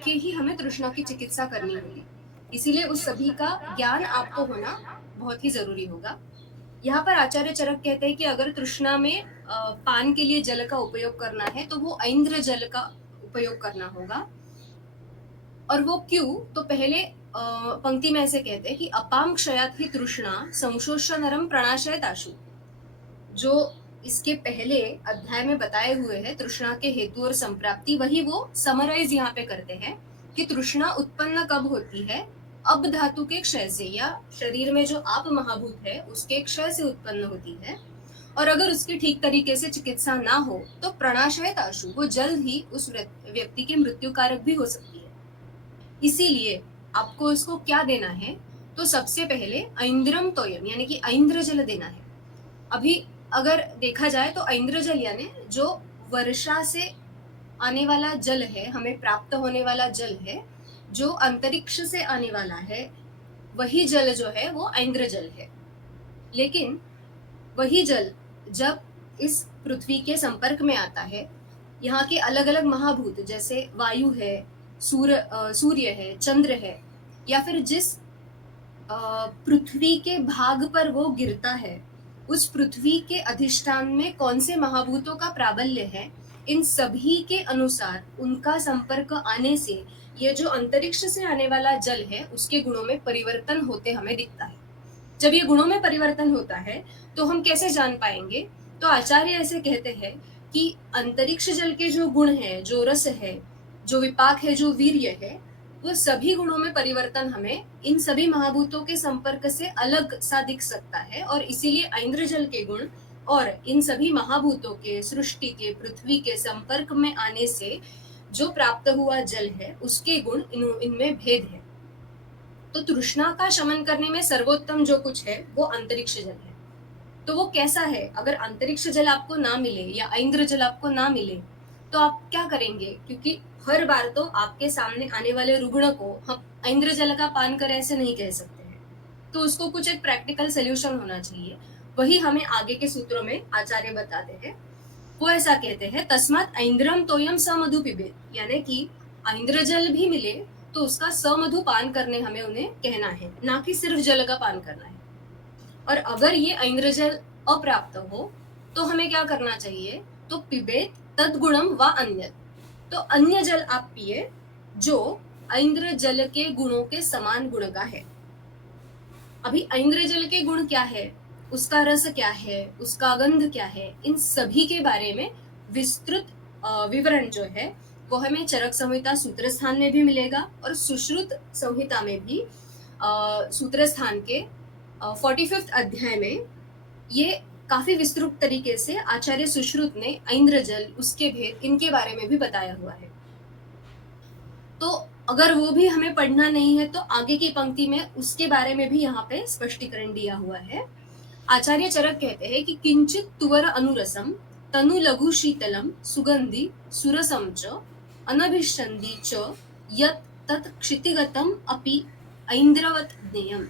के ही हमें तृष्णा की चिकित्सा करनी होगी। इसीलिए उस सभी का ज्ञान आपको होना बहुत ही ज़रूरी होगा। यहाँ पर आचार्य चरक कहते हैं कि अगर तृष्णा में पान के लिए जल का उपयोग करना है, तो वो ऐंद्र जल का उपयोग करना होगा। और वो क्यों? तो पहले पंक्ति में ऐसे कहते हैं कि अपां क्षयात् हि तृष्णा संशोष्य नरम प्रणाशयत् आशु। जो इसके पहले अध्याय में बताए हुए हैं तृष्णा के हेतु और संप्राप्ति, वही वो समराइज यहाँ पे करते हैं कि तृष्णा उत्पन्न कब होती है? अब धातु के क्षय से, या शरीर में जो आप महाभूत है उसके क्षय से उत्पन्न होती है। और अगर उसकी ठीक तरीके से चिकित्सा ना हो तो प्रणाशयत आशु, वो जल्द ही उस व्यक्ति के मृत्यु कारक भी हो सकती है। इसीलिए आपको इसको क्या देना है? तो सबसे पहले ऐंद्रम तोयम यानी कि ऐंद्र जल देना है। अभी अगर देखा जाए तो ऐंद्र जल यानी जो वर्षा से आने वाला जल है, हमें प्राप्त होने वाला जल है, जो अंतरिक्ष से आने वाला है, वही जल जो है वो ऐंद्र जल है। लेकिन वही जल जब इस पृथ्वी के संपर्क में आता है, यहाँ के अलग अलग महाभूत जैसे वायु है, सूर्य है, चंद्र है, या फिर जिस पृथ्वी के भाग पर वो गिरता है, उस पृथ्वी के अधिष्ठान में कौन से महाभूतों का प्राबल्य है, इन सभी के अनुसार उनका संपर्क आने से ये जो अंतरिक्ष से आने वाला जल है उसके गुणों में परिवर्तन होते हमें दिखता है। जब ये गुणों में परिवर्तन होता है तो हम कैसे जान पाएंगे? तो आचार्य ऐसे कहते हैं कि अंतरिक्ष जल के जो गुण है, जो रस है, जो विपाक है, जो वीर्य है, वो सभी गुणों में परिवर्तन हमें इन सभी महाभूतों के संपर्क से अलग सा दिख सकता है। और इसीलिए ऐंद्र जल के गुण और इन सभी महाभूतों के, सृष्टि के, पृथ्वी के संपर्क में आने से जो प्राप्त हुआ जल है उसके गुण इनमें भेद है। तो तृष्णा का शमन करने में सर्वोत्तम जो कुछ है वो अंतरिक्ष जल है। तो वो कैसा है? अगर अंतरिक्ष जल आपको ना मिले या ऐंद्र जल आपको ना मिले तो आप क्या करेंगे? क्योंकि हर बार तो आपके सामने आने वाले रुग्ण को हम ऐंद्र जल का पान करें ऐसे नहीं कह सकते हैं, तो उसको कुछ एक प्रैक्टिकल सोल्यूशन होना चाहिए। वही हमें आगे के सूत्रों में आचार्य बताते हैं। वो ऐसा कहते हैं, तस्मात् ऐंद्रम तोयम समधु पिबेत, यानी कि ऐंद्र जल भी मिले तो उसका समधु पान करने हमें उन्हें कहना है, ना कि सिर्फ जल का पान करना है। और अगर ये ऐंद्र जल अप्राप्त हो तो हमें क्या करना चाहिए? तो पिबेत तद्गुणम व अन्यत, तो अन्य जल आप पिए जो ऐंद्र जल के गुणों के समान गुण का है। अभी ऐंद्र जल के गुण क्या है, उसका रस क्या है, उसका गंध क्या है, इन सभी के बारे में विस्तृत विवरण जो है वो हमें चरक संहिता सूत्र स्थान में भी मिलेगा और सुश्रुत संहिता में भी सूत्र स्थान के 45th अध्याय में ये काफी विस्तृत तरीके से आचार्य सुश्रुत ने ऐंद्र जल, उसके भेद, इनके बारे में भी बताया हुआ है। तो अगर वो भी हमें पढ़ना नहीं है तो आगे की पंक्ति में उसके बारे में भी यहाँ पे स्पष्टीकरण दिया हुआ है। आचार्य चरक कहते हैं कि किंचित तुवर अनुरसम तनु लघु शीतलम सुगंधि सुरसम च अनभिषंदी च यत तत् क्षितिगतम अपि ऐंद्रवत ज्ञेयम।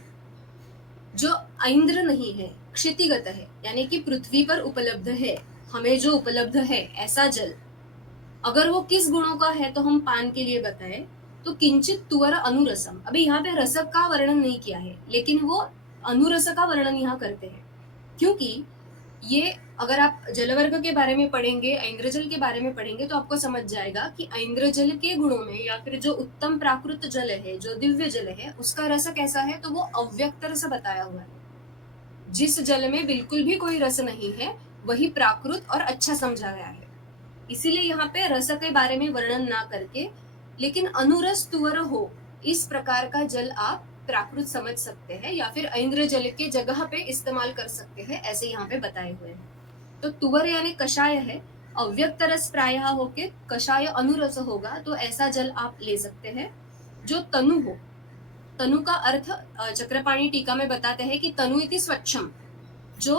जो ऐंद्र नहीं है, क्षितिगत है, यानी कि पृथ्वी पर उपलब्ध है, हमें जो उपलब्ध है ऐसा जल, अगर वो किस गुणों का है तो हम पान के लिए बताए तो किंचित तुवर अनुरसम। अभी यहाँ पे रसक का वर्णन नहीं किया है, लेकिन वो अनुरस का वर्णन यहाँ करते हैं, क्योंकि ये अगर आप जलवर्ग के बारे में पढ़ेंगे, ऐंद्रजल के बारे में पढ़ेंगे तो आपको समझ जाएगा कि ऐंद्रजल के गुणों में या फिर जो उत्तम प्राकृत जल है, जो दिव्य जल है, उसका रस कैसा है, तो वो अव्यक्त रस बताया हुआ है। जिस जल में बिल्कुल भी कोई रस नहीं है वही प्राकृत और अच्छा समझा गया है। इसीलिए यहाँ पे रस के बारे में वर्णन ना करके, लेकिन अनुरस तुवर हो, इस प्रकार का जल आप प्राकृत समझ सकते हैं या फिर ऐंद्र जल के जगह पे इस्तेमाल कर सकते हैं, ऐसे यहाँ पे बताए हुए हैं। तो तुवर यानी कषाय है, अव्यक्त रस प्रायः होके कषाय अनुरस होगा, तो ऐसा जल आप ले सकते हैं। जो तनु हो, तनु का अर्थ चक्रपाणी टीका में बताते हैं कि तनु इति स्वच्छम, जो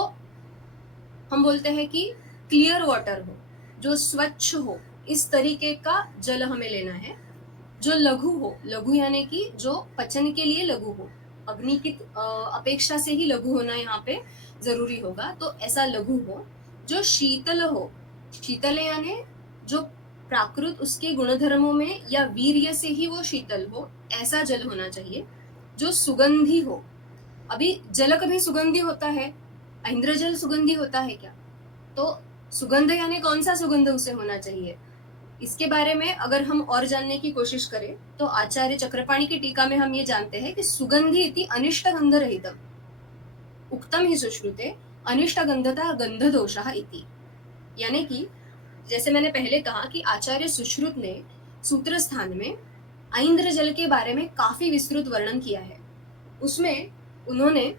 हम बोलते हैं कि क्लियर वाटर हो, जो स्वच्छ हो, इस तरीके का जल हमें लेना है। जो लघु हो, लघु यानी कि जो पचन के लिए लघु हो, अग्नि की अपेक्षा से ही लघु होना यहाँ पे जरूरी होगा, तो ऐसा लघु हो। जो शीतल हो, शीतल यानी जो प्राकृत उसके गुणधर्मों में या वीर्य से ही वो शीतल हो, ऐसा जल होना चाहिए जो सुगंधी हो। अभी जल कभी सुगंधी होता है? इंद्रजल सुगंधी होता है क्या? तो सुगंध यानी कौन सा सुगंध उसे होना चाहिए? इसके बारे में अगर हम और जानने की कोशिश करें तो आचार्य चक्रपाणी की टीका में हम ये जानते हैं कि सुगंधी इति अनिष्ट गंध रहितम उक्तम ही सुश्रुते अनिष्ट गंधता गंध दोषः इति। यानी कि जैसे मैंने पहले कहा कि आचार्य सुश्रुत ने सूत्र स्थान में ऐन्द्र जल के बारे में काफी विस्तृत वर्णन किया है। उसमें उन्होंने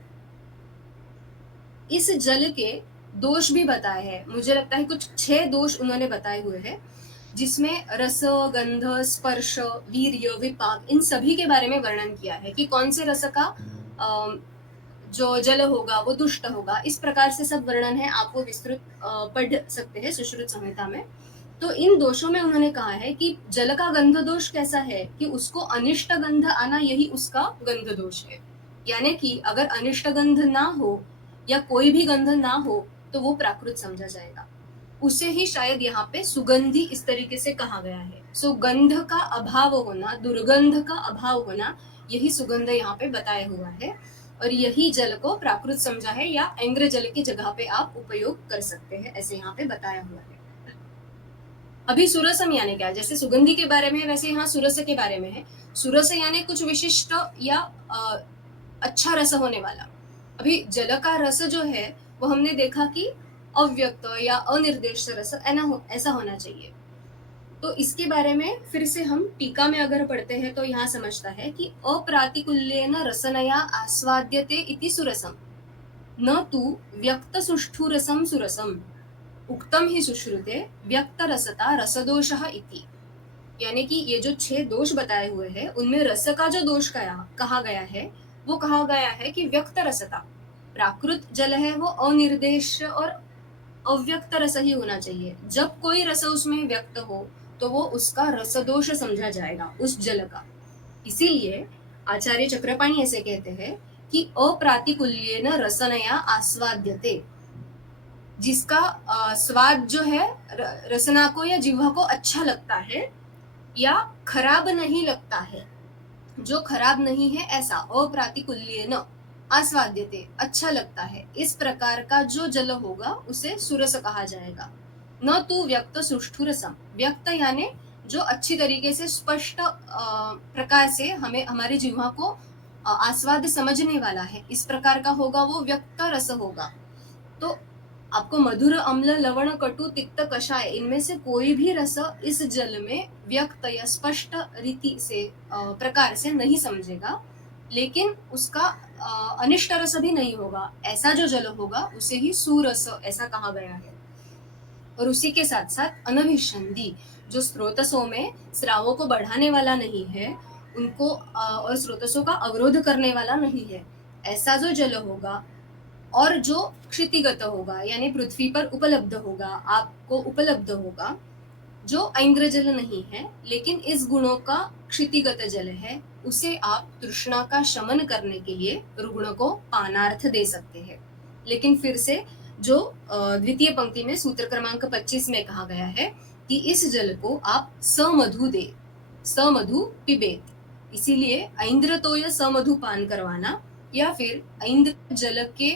इस जल के दोष भी बताए हैं। मुझे लगता है कुछ 6 दोष उन्होंने बताए हुए हैं, जिसमें रस, गंध, स्पर्श, वीर्य, विपाक इन सभी के बारे में वर्णन किया है कि कौन से रस का जो जल होगा वो दुष्ट होगा। इस प्रकार से सब वर्णन है, आप वो विस्तृत पढ़ सकते हैं सुश्रुत संहिता में। तो इन दोषों में उन्होंने कहा है कि जल का गंध दोष कैसा है कि उसको अनिष्ट गंध आना, यही उसका गंध दोष है। यानी कि अगर अनिष्ट गंध ना हो या कोई भी गंध ना हो तो वो प्राकृत समझा जाएगा। उसे ही शायद यहाँ पे सुगंधी इस तरीके से कहा गया है। सो गंध का अभाव होना, दुर्गंध का अभाव होना, यही सुगंध यहाँ पे बताया हुआ है और यही जल को प्राकृत समझा है या ऐन्द्र जल की जगह पे आप उपयोग कर सकते हैं, ऐसे यहाँ पे बताया हुआ है। अभी सुरसम यानी क्या? जैसे सुगंधी के बारे में वैसे यहाँ सुरस के बारे में है। सुरस यानी कुछ विशिष्ट या अच्छा रस होने वाला। अभी जल का रस जो है वो हमने देखा कि अव्यक्त या अनिर्देश रस ऐसा होना चाहिए। तो इसके बारे में फिर से हम टीका में अगर पढ़ते हैं तो यहाँ समझता है कि अप्रातिकूल्येन रसनया आस्वाद्यते इति सुरसम न तु व्यक्त सुष्ठु रसम सुरसम उक्तम ही सुश्रुते व्यक्त रसता रसदोषः इति। यानी कि ये जो 6 दोष बताए हुए हैं उनमें रस का जो दोष कहा गया है वो कहा गया है कि व्यक्त रसता, प्राकृत जल है वो अनिर्देश और अव्यक्त रस ही होना चाहिए। जब कोई रस उसमें व्यक्त हो तो वो उसका रसदोष समझा जाएगा उस जल का। इसीलिए आचार्य चक्रपाणी ऐसे कहते हैं कि अप्रातिकूल्येन रसनया आस्वाद्यते, जिसका स्वाद जो है रसना को या जिह्वा को अच्छा लगता है या खराब नहीं लगता है, जो खराब नहीं है ऐसा, अप्रातिकूल्येन आस्वाद्यते अच्छा लगता है, इस प्रकार का जो जल होगा उसे सुरस कहा जाएगा। न तो व्यक्त सुष्ठु रसम, व्यक्त यानी जो अच्छी तरीके से स्पष्ट प्रकार से हमें हमारी जिह्वा को आस्वाद समझने वाला है, इस प्रकार का होगा वो व्यक्त रस होगा। तो आपको मधुर, अम्ल, लवण, कटु, तिक्त, कषाय इनमें से कोई भी रस इस जल में व्यक्त या स्पष्ट रीति से प्रकार से नहीं समझेगा, लेकिन उसका अनिष्ट रस भी नहीं होगा। ऐसा जो जल होगा उसे ही सुरस ऐसा कहा गया है। और उसी के साथ साथ अनभिषंदी, जो स्रोतसों में स्रावों को बढ़ाने वाला नहीं है उनको और स्रोतसों का अवरोध करने वाला नहीं है, ऐसा जो जल होगा और जो क्षितिगत होगा यानी पृथ्वी पर उपलब्ध होगा, आपको उपलब्ध होगा, जो ऐन्द्र जल नहीं है लेकिन इस गुणों का क्षितिगत जल है, उसे आप तृष्णा का शमन करने के लिए रुग्ण को पानार्थ दे सकते हैं। लेकिन फिर से जो द्वितीय पंक्ति में सूत्र क्रमांक 25 में कहा गया है कि इस जल को आप समधु दे, समधु पिबेत, इसीलिए ऐन्द्र तोय समधु पान करवाना या फिर ऐन्द्र जल के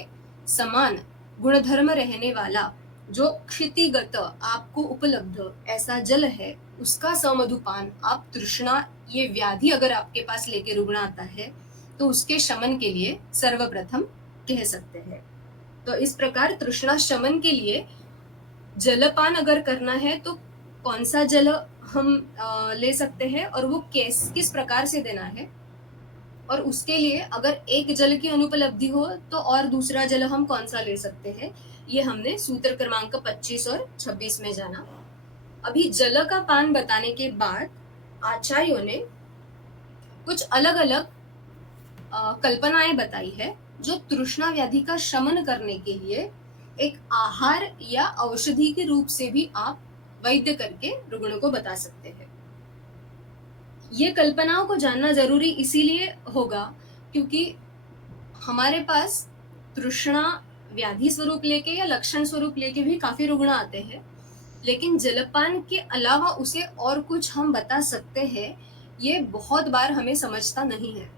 समान गुणधर्म रहने वाला जो क्षितिगत आपको उपलब्ध ऐसा जल है उसका समधुपान आप तृष्णा, ये व्याधि अगर आपके पास लेके रुग्ण आता है तो उसके शमन के लिए सर्वप्रथम कह सकते हैं। तो इस प्रकार तृष्णा शमन के लिए जलपान अगर करना है तो कौन सा जल हम ले सकते हैं और वो किस प्रकार से देना है, और उसके लिए अगर एक जल की अनुपलब्धि हो तो और दूसरा जल हम कौन सा ले सकते हैं, ये हमने सूत्र क्रमांक 25 और 26 में जाना। अभी जल का पान बताने के बाद आचार्यों ने कुछ अलग अलग कल्पनाएं बताई है जो तृष्णा व्याधि का शमन करने के लिए एक आहार या औषधि के रूप से भी आप वैद्य करके रुग्णों को बता सकते हैं। ये कल्पनाओं को जानना जरूरी इसीलिए होगा क्योंकि हमारे पास तृष्णा व्याधि स्वरूप लेके या लक्षण स्वरूप लेके भी काफी रुग्ण आते हैं, लेकिन जलपान के अलावा उसे और कुछ हम बता सकते हैं, ये बहुत बार हमें समझता नहीं है,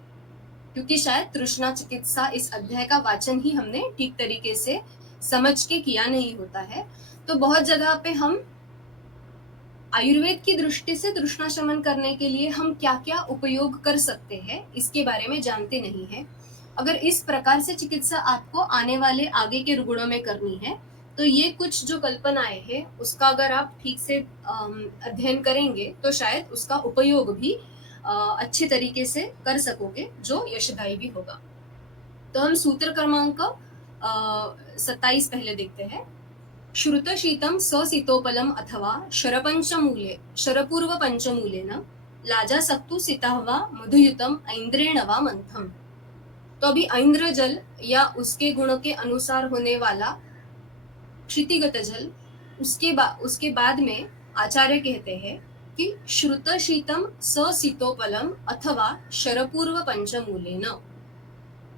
क्योंकि शायद तृष्णा चिकित्सा इस अध्याय का वाचन ही हमने ठीक तरीके से समझ के किया नहीं होता है। तो बहुत जगह पे हम आयुर्वेद की दृष्टि से तृष्णा शमन करने के लिए हम क्या-क्या उपयोग कर सकते हैं, इसके बारे में जानते नहीं हैं। अगर इस प्रकार से चिकित्सा आपको आने वाले आगे के रुग्णों में करनी है, तो ये कुछ जो कल्पनाएँ हैं, उसका अगर आप ठीक से अध्ययन करेंगे, तो शायद उसका उपयोग भी अच्छे तरीके से कर सकोगे, जो यशदायी भी होगा। तो हम सूत्र क्रमांक 27 पहले देखते हैं। श्रुतशीतं सशीतोपलम् अथवा शरपञ्चमूले शरपूर्वपञ्चमूलेन लाजासक्तु सितः वा मधुयुतम् ऐन्द्रेण वा मंथम। तो अभी ऐन्द्र जल या उसके गुणों के अनुसार होने वाला क्षितिगत जल, उसके बाद में आचार्य कहते हैं कि श्रुतशीतं सशीतोपलम् अथवा शरपूर्वपञ्चमूलेन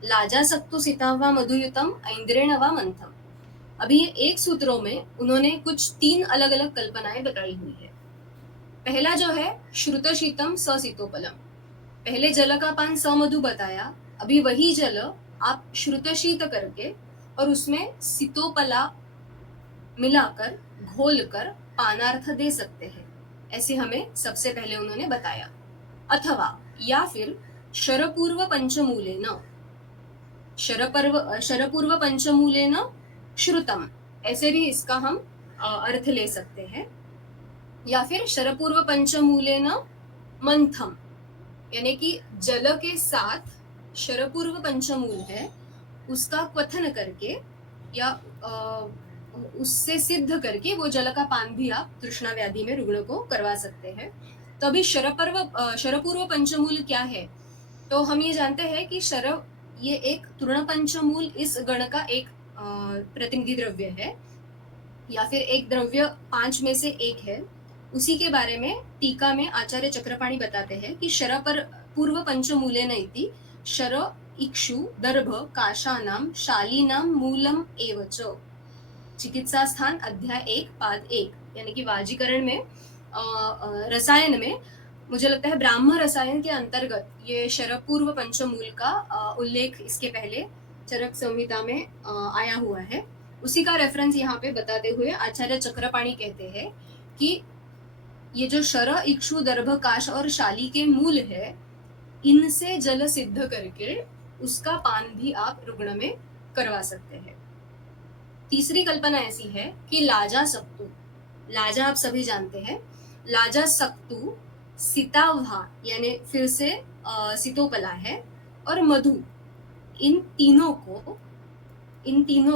लाजासक्तु सितः वा मधुयुतम् ऐन्द्रेण वा मंथम। अभी ये एक सूत्रों में उन्होंने कुछ 3 अलग-अलग कल्पनाएं बताई हुई है। पहला जो है श्रुतशीतम सशीतोपलम, पहले जल का पान समधु बताया, अभी वही जल आप श्रुतशीत करके और उसमें सितोपला मिलाकर घोलकर पानार्थ दे सकते हैं, ऐसे हमें सबसे पहले उन्होंने बताया। अथवा या फिर शरपूर्व पंचमूलेन शरपूर्व पंचमूलेन श्रुतम, ऐसे भी इसका हम अर्थ ले सकते हैं। या फिर शरपूर्व पंचमूलेन मंथम, यानी कि जल के साथ शरपूर्व पंचमूल है उसका क्वथन करके या उससे सिद्ध करके वो जल का पान भी आप तृष्णा व्याधि में रुग्ण को करवा सकते हैं। तो अभी शरपूर्व पंचमूल क्या है, तो हम ये जानते हैं कि ये एक तृण पंचमूल इस गण का एक प्रतिनिधि द्रव्य है, या फिर एक द्रव्य 5 में से एक है। उसी के बारे में टीका में आचार्य चक्रपाणी बताते हैं कि शरपर पूर्व पंचमूलेन इति शर इक्षु दर्भ काशानां शालीनां मूलम एवच। चिकित्सा स्थान अध्याय 1 पाद 1, यानी कि वाजीकरण में रसायन में मुझे लगता है ब्राह्म रसायन के अंतर्गत ये शरपूर्व पंचमूल का उल्लेख इसके पहले चरक संहिता में आया हुआ है। उसी का रेफरेंस यहाँ पे बताते हुए आचार्य चक्रपाणी कहते हैं कि ये जो शर इक्षु दर्भ काश और शाली के मूल है, इनसे जल सिद्ध करके उसका पान भी आप रुग्ण में करवा सकते हैं। तीसरी कल्पना ऐसी है कि लाजा सक्तु, लाजा आप सभी जानते हैं, लाजा सक्तु सितावहा यानी फिर से सितोपला है और मधु, इन तीनों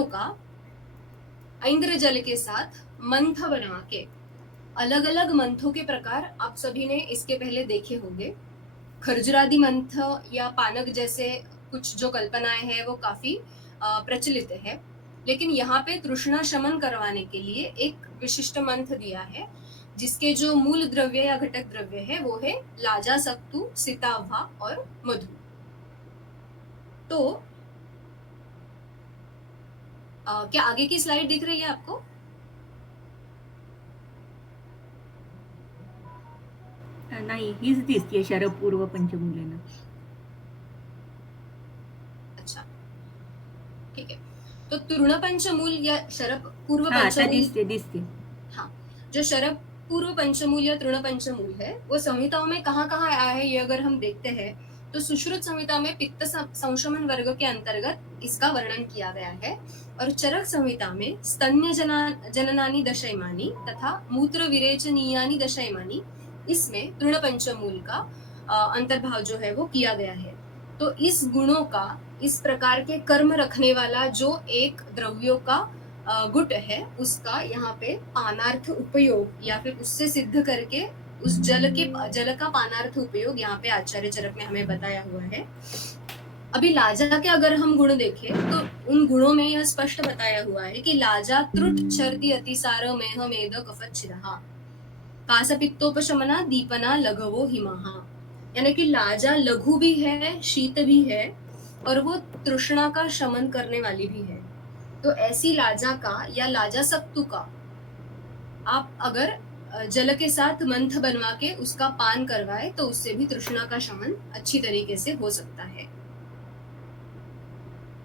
का ऐन्द्र जल के साथ मंथ बना के, अलग अलग मंथों के प्रकार आप सभी ने इसके पहले देखे होंगे। खरजुरादि मंथ या पानक जैसे कुछ जो कल्पनाएं हैं वो काफी प्रचलित है, लेकिन यहाँ पे तृष्णा शमन करवाने के लिए एक विशिष्ट मंथ दिया है, जिसके जो मूल द्रव्य या घटक द्रव्य है वो है लाजा सक्तु सितावा और मधु। तो क्या आगे की स्लाइड दिख रही है आपको? नाही, हीच दिसतीये शरपूर्व पंचमूलेन। अच्छा, ठीक है। तो तृण पंचमूल या शरप पूर्व पंचमूल दिसते। हाँ, जो शरप पूर्व पंचमूल या तृण पंचमूल है वो संहिताओं में कहाँ कहाँ आया है, ये अगर हम देखते हैं तो सुश्रुत संहिता में पित्त संशमन वर्ग के अंतर्गत इसका वर्णन किया गया है, और चरक संहिता में स्तन्य जननानी दशैमानी तथा मूत्र विरेचनीयानी दशैमानी, इसमें तृण पंचमूल का अंतर्भाव जो है वो किया गया है। तो इस गुणों का, इस प्रकार के कर्म रखने वाला जो एक द्रव्यों का गुट है, उसका यहाँ पे पानार्थ उपयोग या फिर उससे सिद्ध करके उस जल का पानार्थ उपयोग यहाँ पे आचार्य चरक में हमें बताया हुआ है। अभी लाजा के अगर हम गुण देखें तो उन गुणों में यह स्पष्ट बताया हुआ है कि लाजा त्रुट छर्दी अतिसार मेह मेद कफच्छिदः कासपित्तोपशमना दीपना लघवो हिमः, यानी कि लाजा लघु भी है, शीत भी है, और वो तृष्णा का शमन करने वाली भी है। तो ऐसी लाजा का या लाजा सत्तु का आप अगर जल के साथ मंथ बनवा के उसका पान करवाए तो उससे भी तृष्णा का शमन अच्छी तरीके से हो सकता है।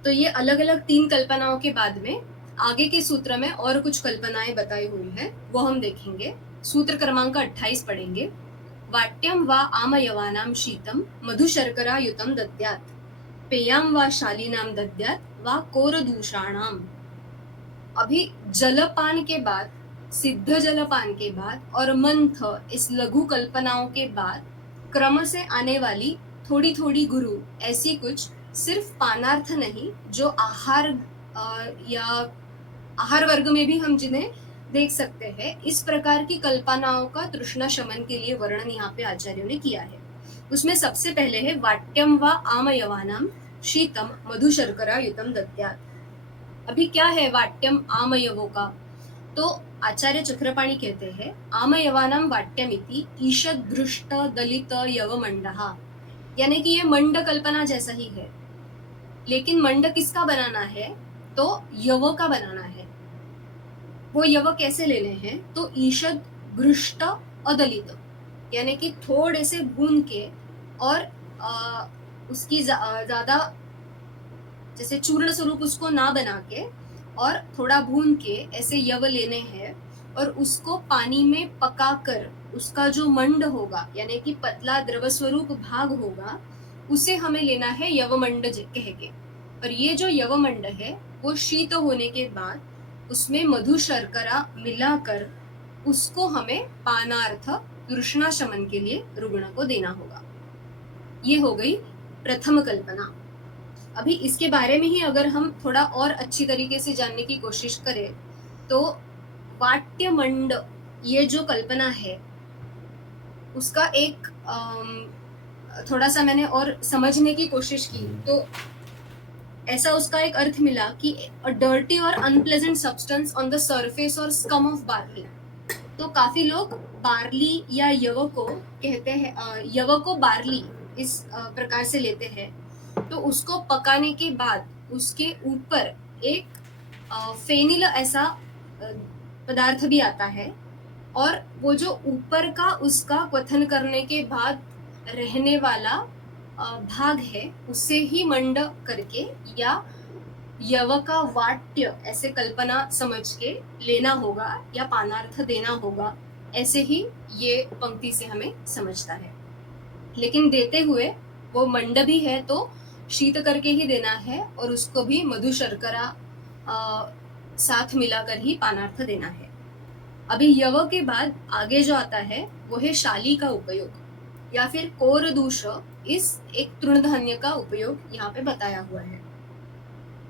तो ये अलग अलग 3 कल्पनाओं के बाद में आगे के सूत्र में और कुछ कल्पनाएं बताई हुई है, वो हम देखेंगे। सूत्र क्रमांक 28 पढ़ेंगे। वाट्यम वा आमयवानाम शीतम मधुशर्करा युतम दद्यात् पेयाम वा शालीनाम दद्यात् वा कोरदूषाणाम। अभी जलपान के बाद, सिद्ध जलपान के बाद और मंथ इस लघु कल्पनाओं के बाद क्रम से आने वाली थोड़ी थोड़ी गुरु, ऐसी कुछ सिर्फ पानार्थ नहीं, जो आहार या आहार वर्ग में भी हम जिन्हें देख सकते हैं, इस प्रकार की कल्पनाओं का तृष्णा शमन के लिए वर्णन यहाँ पे आचार्यों ने किया है। उसमें सबसे पहले है वाट्यम व आमयवानाम शीतम मधुशर्करा युतम दद्यात्। अभी क्या है वाट्यम आमयवों का? तो आचार्य चक्रपाणी कहते हैं आमयवानाम वाट्यमिति ईषद भ्रुष्ट दलित यवमंडः, यानी कि ये मंड कल्पना जैसा ही है, लेकिन मंड किसका बनाना है? तो यव का बनाना है। वो यव कैसे लेने हैं? तो ईषद भ्रुष्ट अदलित, यानी कि थोड़े से भून के और उसकी ज्यादा जैसे चूर्ण स्वरूप उसको ना बना के और थोड़ा भून के ऐसे यव लेने हैं और उसको पानी में पकाकर उसका जो मंड होगा, यानी कि पतला द्रव स्वरूप भाग होगा, उसे हमें लेना है यवमंड कह के। और ये जो यवमंड है वो शीत होने के बाद उसमें मधु शर्करा मिलाकर उसको हमें पानार्थ तृष्णा शमन के लिए रुग्ण को देना होगा। ये हो गई प्रथम कल्पना। अभी इसके बारे में ही अगर हम थोड़ा और अच्छी तरीके से जानने की कोशिश करें तो वाट्यमंड, ये जो कल्पना है उसका एक थोड़ा सा मैंने और समझने की कोशिश की तो ऐसा उसका एक अर्थ मिला कि अ डर्टी और unpleasant substance on the surface और स्कम ऑफ बार्ली। तो काफी लोग बार्ली या यव को कहते हैं, यव को बार्ली इस प्रकार से लेते हैं। तो उसको पकाने के बाद उसके ऊपर एक फेनिल ऐसा पदार्थ भी आता है, और वो जो ऊपर का उसका क्वथन करने के बाद रहने वाला भाग है उसे ही मंड करके या यव का वाट्य ऐसे कल्पना समझ के लेना होगा या पानार्थ देना होगा, ऐसे ही ये पंक्ति से हमें समझता है। लेकिन देते हुए वो मंड भी है तो शीत करके ही देना है और उसको भी मधु शर्करा साथ मिलाकर ही पानार्थ देना है। अभी यव के बाद आगे जो आता है वो है शाली का उपयोग या फिर कोरदूष, इस एक तृणधान्य का उपयोग यहाँ पे बताया हुआ है।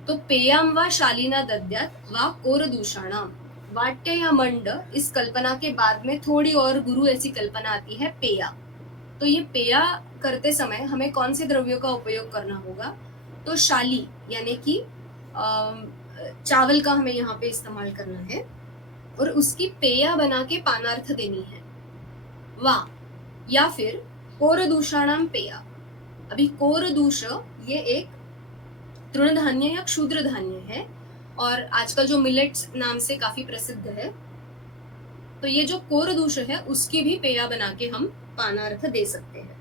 तो पेयाम व शालीना दद्यात् व कोरदूषाणाम, वाट्य या मंड इस कल्पना के बाद में थोड़ी और गुरु ऐसी कल्पना आती है पेया। तो ये पेया करते समय हमें कौन से द्रव्यों का उपयोग करना होगा? तो शाली यानी कि चावल का हमें यहाँ पे इस्तेमाल करना है और उसकी पेया बना के पानार्थ देनी है। वाह, या फिर कोरदूषाणाम पेया। अभी कोरदूष ये एक तृणधान्य या क्षुद्र धान्य है और आजकल जो मिलेट्स नाम से काफी प्रसिद्ध है। तो ये जो कोरदूष है उसकी भी पेया बना के हम पानार्थ दे सकते हैं।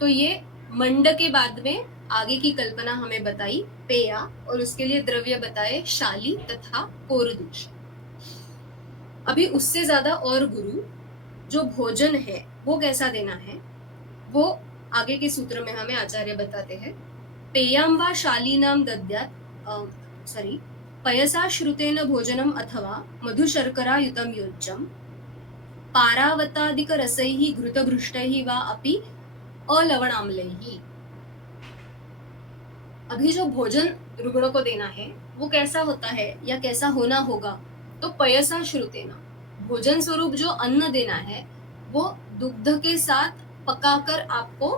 तो ये मंड के बाद में आगे की कल्पना हमें बताई पेया और उसके लिए द्रव्य बताए शाली तथा कोरदूष। अभी उससे ज्यादा और गुरु जो भोजन है वो कैसा देना है वो आगे के सूत्र में हमें आचार्य बताते हैं। पेयाम वा शालीनाम दद्यात् पयसा श्रुतेन भोजनम अथवा मधुशर्करा युतम योज्यम पारावतादिक रसैहि घृतभृष्टैहि वा अपि अलवणाम्लैहि। अभी जो भोजन रुग्णों को देना है वो कैसा होता है या कैसा होना होगा? तो पयसा श्रुतेन, भोजन स्वरूप जो अन्न देना है वो दुग्ध के साथ पकाकर आपको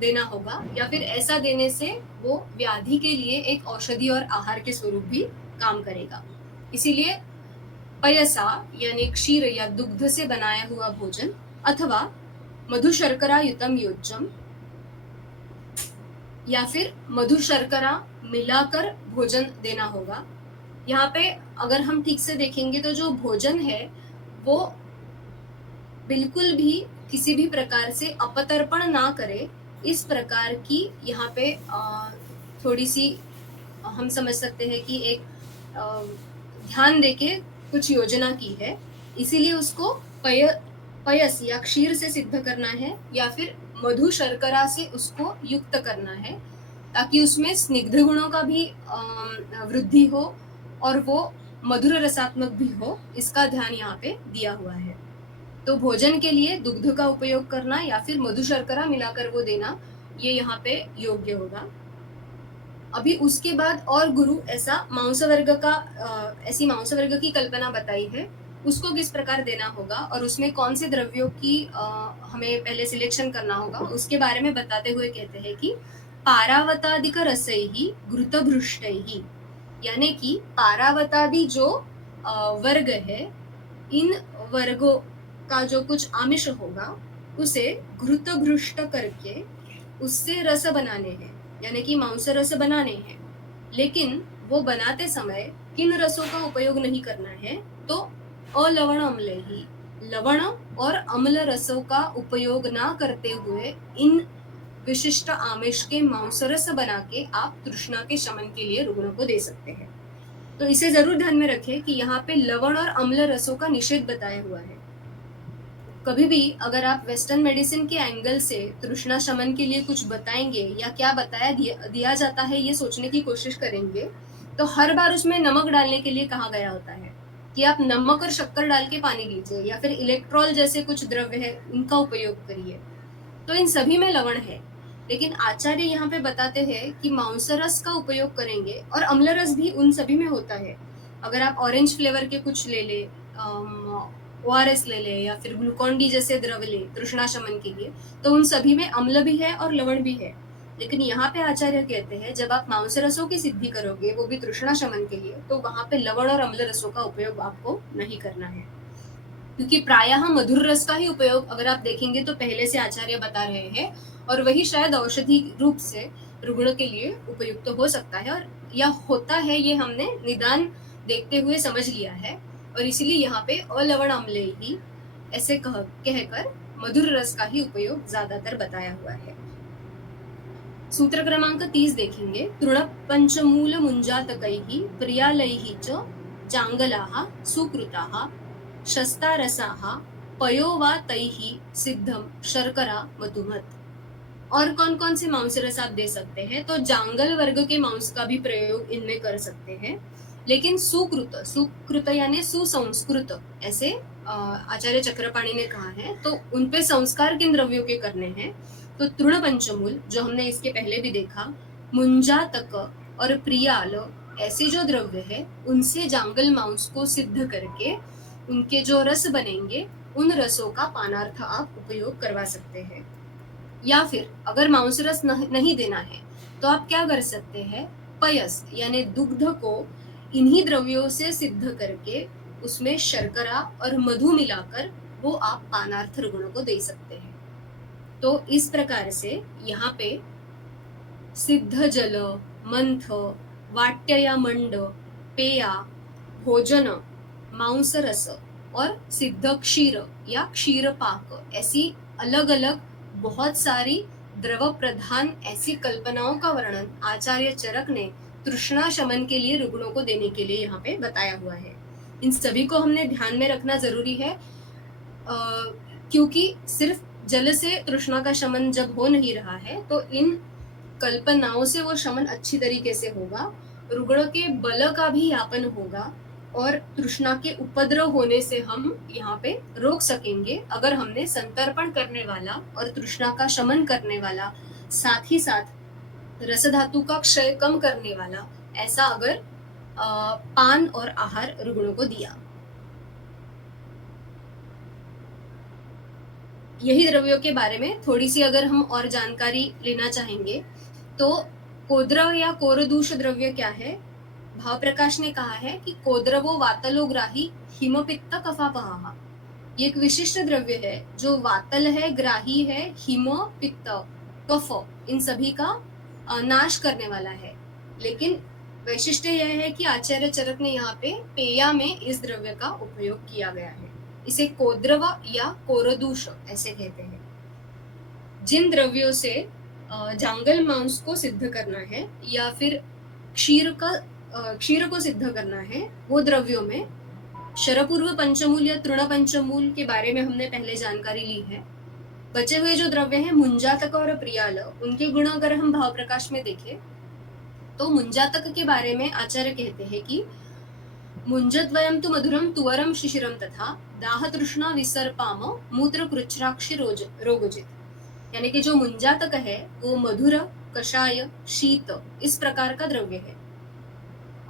देना होगा, या फिर ऐसा देने से वो व्याधि के लिए एक औषधि और आहार के स्वरूप भी काम करेगा। इसीलिए पयसा यानी क्षीर या दुग्ध से बनाया हुआ भोजन अथवा मधु शर्करा युतम योज्यम, या फिर मधु शर्करा मिलाकर भोजन देना होगा। यहाँ पे अगर हम ठीक से देखेंगे तो जो भोजन है वो बिल्कुल भी किसी भी प्रकार से अपतर्पण ना करे, इस प्रकार की यहाँ पे थोड़ी सी हम समझ सकते हैं कि एक ध्यान देके कुछ योजना की है। इसीलिए उसको पय पयस या क्षीर से सिद्ध करना है या फिर मधु शर्करा से उसको युक्त करना है, ताकि उसमें स्निग्ध गुणों का भी वृद्धि हो और वो मधुर रसात्मक भी हो, इसका ध्यान यहाँ पे दिया हुआ है। तो भोजन के लिए दुग्ध का उपयोग करना या फिर मधु शर्करा मिलाकर वो देना, ये यहाँ पे योग्य होगा। अभी उसके बाद और गुरु ऐसा मांस वर्ग का ऐसी मांस वर्ग की कल्पना बताई है, उसको किस प्रकार देना होगा और उसमें कौन से द्रव्यों की हमें पहले सिलेक्शन करना होगा, उसके बारे में बताते हुए कहते हैं कि पारावतादिक रसैहि घृतभृष्टैहि, यानी कि पारावतादि जो वर्ग है, इन वर्गों का जो कुछ आमिष होगा उसे घृतभृष्ट करके उससे रस बनाने हैं, यानी कि मांस रस बनाने हैं। लेकिन वो बनाते समय किन रसों का उपयोग नहीं करना है, तो अलवण अम्ल ही, लवण और अम्ल रसों का उपयोग ना करते हुए इन विशिष्ट आमिष के मांस रस बना के आप तृष्णा के शमन के लिए रुग्णों को दे सकते हैं। तो इसे जरूर ध्यान में रखें कि यहाँ पे लवण और अम्ल रसों का निषेध बताया हुआ है। कभी भी अगर आप वेस्टर्न मेडिसिन के एंगल से तृष्णा शमन के लिए कुछ बताएंगे या क्या बताया दिया जाता है ये सोचने की कोशिश करेंगे, तो हर बार उसमें नमक डालने के लिए कहा गया होता है कि आप नमक और शक्कर डाल के पानी लीजिए या फिर इलेक्ट्रॉल जैसे कुछ द्रव्य है उनका उपयोग करिए। तो इन सभी में लवण है, लेकिन आचार्य यहाँ पे बताते हैं कि मांस रस का उपयोग करेंगे और अम्ल रस भी उन सभी में होता है। अगर आप ऑरेंज फ्लेवर के कुछ ले ले, ORS ले ले या फिर ग्लूकॉन डी जैसे द्रव्य ले तृष्णा शमन के लिए, तो उन सभी में अम्ल भी है और लवण भी है। लेकिन यहाँ पे आचार्य कहते हैं जब आप मांस रसों की सिद्धि करोगे, वो भी तृष्णा शमन के लिए, तो वहां पे लवण और अम्ल रसों का उपयोग आपको नहीं करना है, क्योंकि प्रायः मधुर रस का ही उपयोग अगर आप देखेंगे तो पहले से आचार्य बता रहे हैं, और वही शायद औषधि रूप से रुग्ण के लिए उपयुक्त हो सकता है, और या होता है, ये हमने निदान देखते हुए समझ लिया है। और इसीलिए यहाँ पे अलवण अम्ल ही ऐसे कहकर मधुर रस का ही उपयोग ज्यादातर बताया हुआ है। सूत्र क्रमांक 30 देखेंगे। तृण पंचमूल मुंजातकैहि प्रियालैहि च जांगलाः सुकृताः शस्तारसाः पयो वा तैहि सिद्धम शर्करा मधुमत। और कौन कौन से मांस रस आप दे सकते हैं, तो जांगल वर्ग के मांस का भी प्रयोग इनमें कर सकते हैं, लेकिन सुकृत यानी सुसंस्कृत, ऐसे आचार्य चक्रपाणी ने कहा है, तो उनपे संस्कार किन द्रव्यों के करने हैं, तो तृण पंचमूल जो हमने इसके पहले भी देखा, मुंजातक और प्रियाल ऐसे जो द्रव्य है उनसे जांगल मांस को सिद्ध करके उनके जो रस बनेंगे उन रसों का पानार्थ आप उपयोग करवा सकते हैं। या फिर अगर मांस रस नहीं देना है तो आप क्या कर सकते हैं, पयस यानी दुग्ध को इन्हीं द्रव्यों से सिद्ध करके उसमें शर्करा और मधु मिलाकर वो आप पानार्थ रुग्णों को दे सकते हैं। तो इस प्रकार से यहाँ पे सिद्ध जल, मंथ, वाट्य या मंड, पेया, भोजन, मांस रस और सिद्ध क्षीर या क्षीर पाक, ऐसी अलग अलग बहुत सारी द्रव प्रधान ऐसी कल्पनाओं का वर्णन आचार्य चरक ने तृष्णा शमन के लिए रुग्णों को देने के लिए यहाँ पे बताया हुआ है। इन सभी को हमने ध्यान में रखना जरूरी है, क्योंकि सिर्फ जल से तृष्णा का शमन जब हो नहीं रहा है तो इन कल्पनाओं से वो शमन अच्छी तरीके से होगा, रुग्ण के बल का भी यापन होगा और तृष्णा के उपद्रव होने से हम यहाँ पे रोक सकेंगे, अगर हमने संतर्पण करने वाला और तृष्णा का शमन करने वाला, साथ ही साथ रस धातु का क्षय कम करने वाला ऐसा अगर पान और आहार रुग्णों को दिया। यही द्रव्यों के बारे में थोड़ी सी अगर हम और जानकारी लेना चाहेंगे, तो कोद्रव या कोरदूष द्रव्य क्या है, भाव प्रकाश ने कहा है कि कोद्रवो वातलोग्राही हिमपित्त कफापहा, ये एक विशिष्ट द्रव्य है जो वातल है, ग्राही है, हिम, पित्त, कफ, इन सभी का नाश करने वाला है। लेकिन वैशिष्ट्य यह है कि आचार्य चरक ने यहाँ पे पेया में इस द्रव्य का उपयोग किया गया है। इसे कोद्रव या कोरदूष ऐसे कहते हैं। जिन द्रव्यों से जांगल मांस को सिद्ध करना है या फिर क्षीर को सिद्ध करना है, वो द्रव्यों में शरपूर्व पंचमूल या तृण पंचमूल के बारे में हमने पहले जानकारी ली है। बचे हुए जो द्रव्य हैं मुंजातक और प्रियाल, उनके गुण अगर हम भाव प्रकाश में देखें तो मुंजातक के बारे में आचार्य कहते हैं कि मुंजद्वयम तु मधुरम तुवरम शिशिरम तथा दाह तृष्णा विसर्पाम मूत्र कृच्छ्राक्षि रोगजित। यानी कि जो मुंजातक है वो मधुर, कषाय, शीत इस प्रकार का द्रव्य है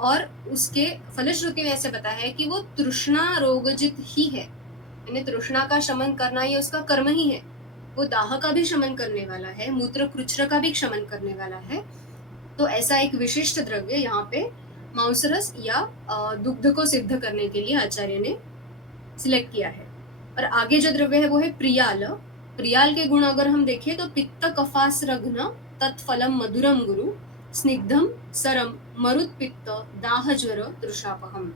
और उसके फलश्रुति में ऐसे बताया है कि वो तृष्णा रोगजित ही है, यानी तृष्णा का शमन करना ये उसका कर्म ही है। वो दाह का भी शमन करने वाला है, मूत्र कृच्छ्र का भी शमन करने वाला है। तो ऐसा एक विशिष्ट द्रव्य यहाँ पे मांसरस या दुग्ध को सिद्ध करने के लिए आचार्य ने सिलेक्ट किया है। और आगे जो द्रव्य है वो है प्रियाल। प्रियाल के गुण अगर हम देखें तो पित्त कफासरघ्न तत्फलम मधुरम गुरु स्निग्धम सरम मरुत पित्त दाह ज्वर तृषापहम।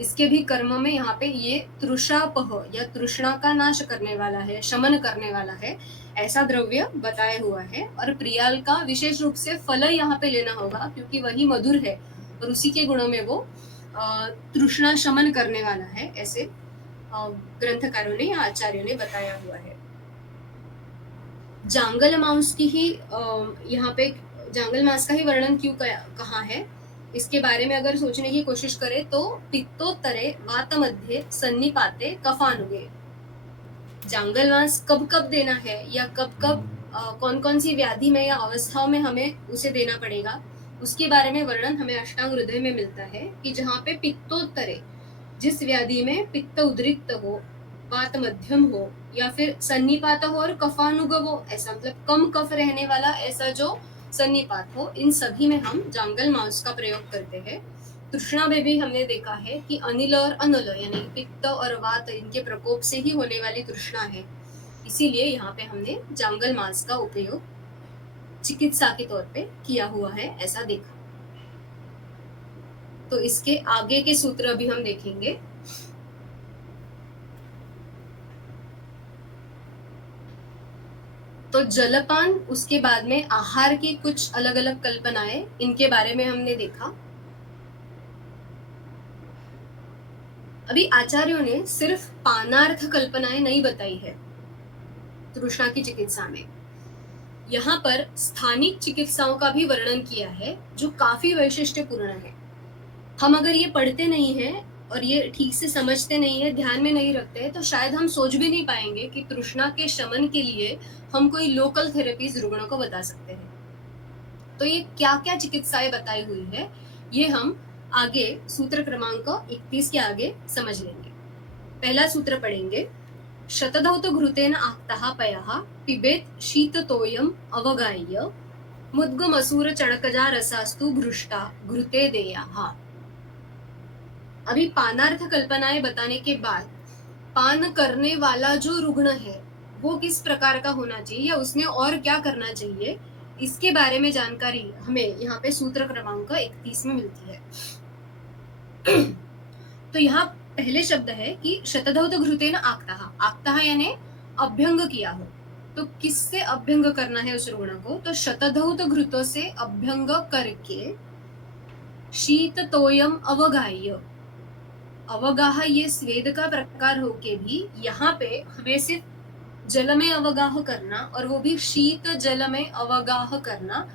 इसके भी कर्म में यहाँ पे ये तृषापह या तृष्णा का नाश करने वाला है, शमन करने वाला है, ऐसा द्रव्य बताया हुआ है। और प्रियाल का विशेष रूप से फल यहाँ पे लेना होगा क्योंकि वही मधुर है और उसी के गुणों में वो तृष्णा शमन करने वाला है, ऐसे ग्रंथकारों ने या आचार्यों ने बताया हुआ है। जांगल मांस की ही यहाँ पे जांगल मांस का ही वर्णन क्यों कहा है, इसके बारे में अगर सोचने की कोशिश करें तो पित्तोत्तरे वात मध्य सन्निपाते कफानुगे। जांगल मांस कब कब देना है या कब कब कौन कौन सी व्याधि में या अवस्थाओं में हमें उसे देना पड़ेगा, उसके बारे में वर्णन हमें अष्टांग हृदय में मिलता है कि जहाँ पे पित्तोत्तरे, जिस व्याधि में पित्त उद्रिक्त हो, वात मध्यम हो या फिर सन्निपात हो और कफानुग हो, ऐसा मतलब कम कफ रहने वाला ऐसा जो सन्निपात हो, इन सभी में हम जांगल मांस का प्रयोग करते हैं। तृष्णा में भी हमने देखा है कि अनिल और अनल यानी पित्त और वात इनके प्रकोप से ही होने वाली तृष्णा है, इसीलिए यहाँ पे हमने जांगल मांस का उपयोग चिकित्सा के तौर पे किया हुआ है, ऐसा देखा। तो इसके आगे के सूत्र अभी हम देखेंगे। तो जलपान, उसके बाद में आहार की कुछ अलग अलग कल्पनाएं, इनके बारे में हमने देखा। अभी आचार्यों ने सिर्फ पानार्थ कल्पनाएं नहीं बताई है तृष्णा की चिकित्सा में, यहाँ पर स्थानिक चिकित्साओं का भी वर्णन किया है जो काफी वैशिष्ट्यपूर्ण है। हम अगर ये पढ़ते नहीं हैं और ये ठीक से समझते नहीं है, ध्यान में नहीं रखते हैं, तो शायद हम सोच भी नहीं पाएंगे कि तृष्णा के शमन के लिए हम कोई लोकल थेरेपीज रुग्णों को बता सकते हैं। तो ये क्या क्या चिकित्साएं बताई हुई है, ये हम आगे सूत्र क्रमांक 31 के आगे समझ लेंगे। पहला सूत्र पढ़ेंगे। शतधौत घृतेन आक्तः पयः पिबेत शीततोयम अवगाह्य मुद्ग मसूर चणकजा रसास्तु भृष्टा घृते देयाः। अभी पानार्थ कल्पनाएं बताने के बाद पान करने वाला जो रुग्ण है वो किस प्रकार का होना चाहिए या उसने और क्या करना चाहिए, इसके बारे में जानकारी हमें यहाँ पे सूत्र क्रमांक 31 में मिलती है। तो यहाँ पहले शब्द है कि शतधौत घृतेन आक्तः, आक्तः यानी अभ्यंग किया हो। तो किससे अभ्यंग करना है उस रुग्ण को, तो शतधौत घृतों से अभ्यंग करके शीततोयम अवगाह्य, अवगाह ये स्वेद का प्रकार हो के भी यहाँ पे हमें सिर्फ जल में अवगाह करना और वो भी शीत जल में अवगाह करना,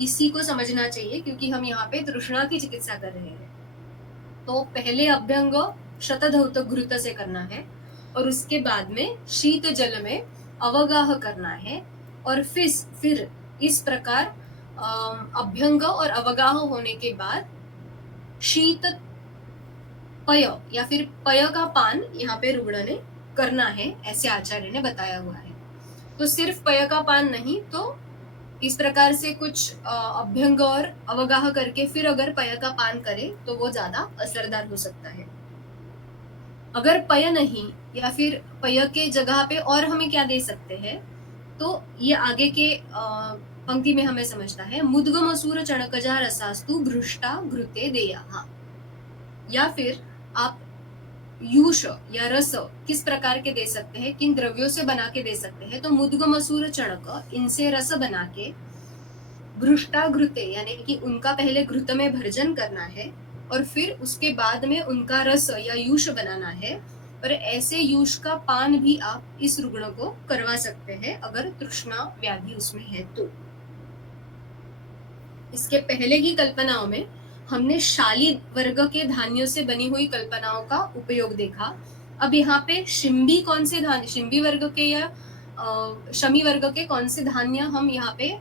इसी को समझना चाहिए क्योंकि हम यहाँ पे तृष्णा की चिकित्सा कर रहे हैं। तो पहले अभ्यंग शतधौत घृत से करना है और उसके बाद में शीत जल में अवगाह करना है और फिर इस प्रकार अभ्यंग और अवगाह होने के बाद शीत पय या फिर पय का पान यहाँ पे रुग्ण ने करना है, ऐसे आचार्य ने बताया हुआ है। तो सिर्फ पय का पान नहीं, तो इस प्रकार से कुछ अभ्यंग और अवगाह करके फिर अगर पय का पान करे तो वो ज्यादा असरदार हो सकता है। अगर पय नहीं या फिर पय के जगह पे और हमें क्या दे सकते हैं, तो ये आगे के पंक्ति में हमें समझना है। मुद्ग मसूर चणकजा रसास्तु भृष्टा घृते देयाः, या फिर आप यूष या रस किस प्रकार के दे सकते हैं, किन द्रव्यों से बना के दे सकते हैं, तो मुद्ग मसूर चणक इनसे रस बना के घृष्टाघृते यानी कि उनका पहले घृत में भर्जन करना है और फिर उसके बाद में उनका रस या यूष बनाना है। और ऐसे यूष का पान भी आप इस रुग्ण को करवा सकते हैं अगर तृष्णा व्याधि उसमें है तो। इसके पहले की कल्पनाओं में हमने शाली वर्ग के धान्यों से बनी हुई कल्पनाओं का उपयोग देखा। अब यहाँ पे शिंबी कौन से धान्य, शिंबी वर्ग के या शमी वर्ग के कौन से धान्य हम यहाँ पे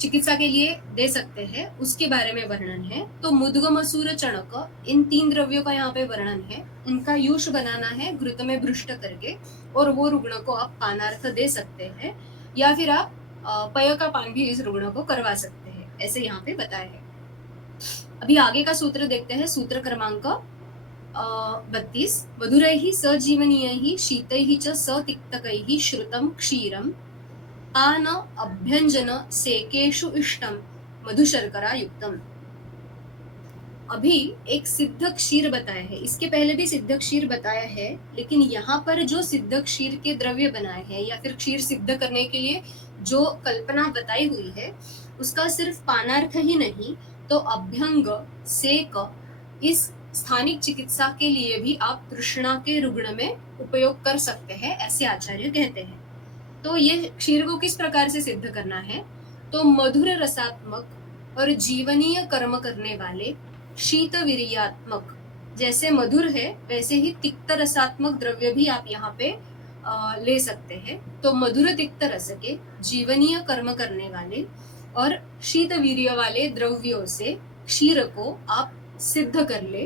चिकित्सा के लिए दे सकते हैं उसके बारे में वर्णन है। तो मुद्ग मसूर चणक इन 3 द्रव्यों का यहाँ पे वर्णन है। इनका यूष बनाना है घृत में भ्रष्ट करके और वो रुग्ण को आप पानार्थ दे सकते हैं या फिर आप पय का पान भी इस रुग्ण को करवा सकते हैं, ऐसे यहाँ पे बताया है। अभी आगे का सूत्र देखते हैं, सूत्र क्रमांक 32। मधुरैः सजीवनीयैः शीतैः च सतिक्तकैः श्रुतं क्षीरं पान अभ्यंजन सेकेषु इष्टम मधुशर्करा युक्तम। अभी एक सिद्ध क्षीर बताया है, इसके पहले भी सिद्ध क्षीर बताया है, लेकिन यहाँ पर जो सिद्ध क्षीर के द्रव्य बनाए हैं या फिर क्षीर सिद्ध करने के लिए जो कल्पना बताई हुई है उसका सिर्फ पानार्थ ही नहीं तो अभ्यंग सेक इस स्थानिक चिकित्सा के लिए भी आप तृष्णा के रुग्ण में उपयोग कर सकते हैं, ऐसे आचार्य कहते हैं। तो ये क्षीर को किस प्रकार से सिद्ध करना है, तो मधुर रसात्मक और जीवनीय कर्म करने वाले शीत वीर्यात्मक, जैसे मधुर है वैसे ही तिक्त रसात्मक द्रव्य भी आप यहाँ पे ले सकते हैं। तो मधुर तिक्त रस के जीवनीय कर्म करने वाले और शीत वीर्य वाले द्रव्यों से क्षीर को आप सिद्ध कर ले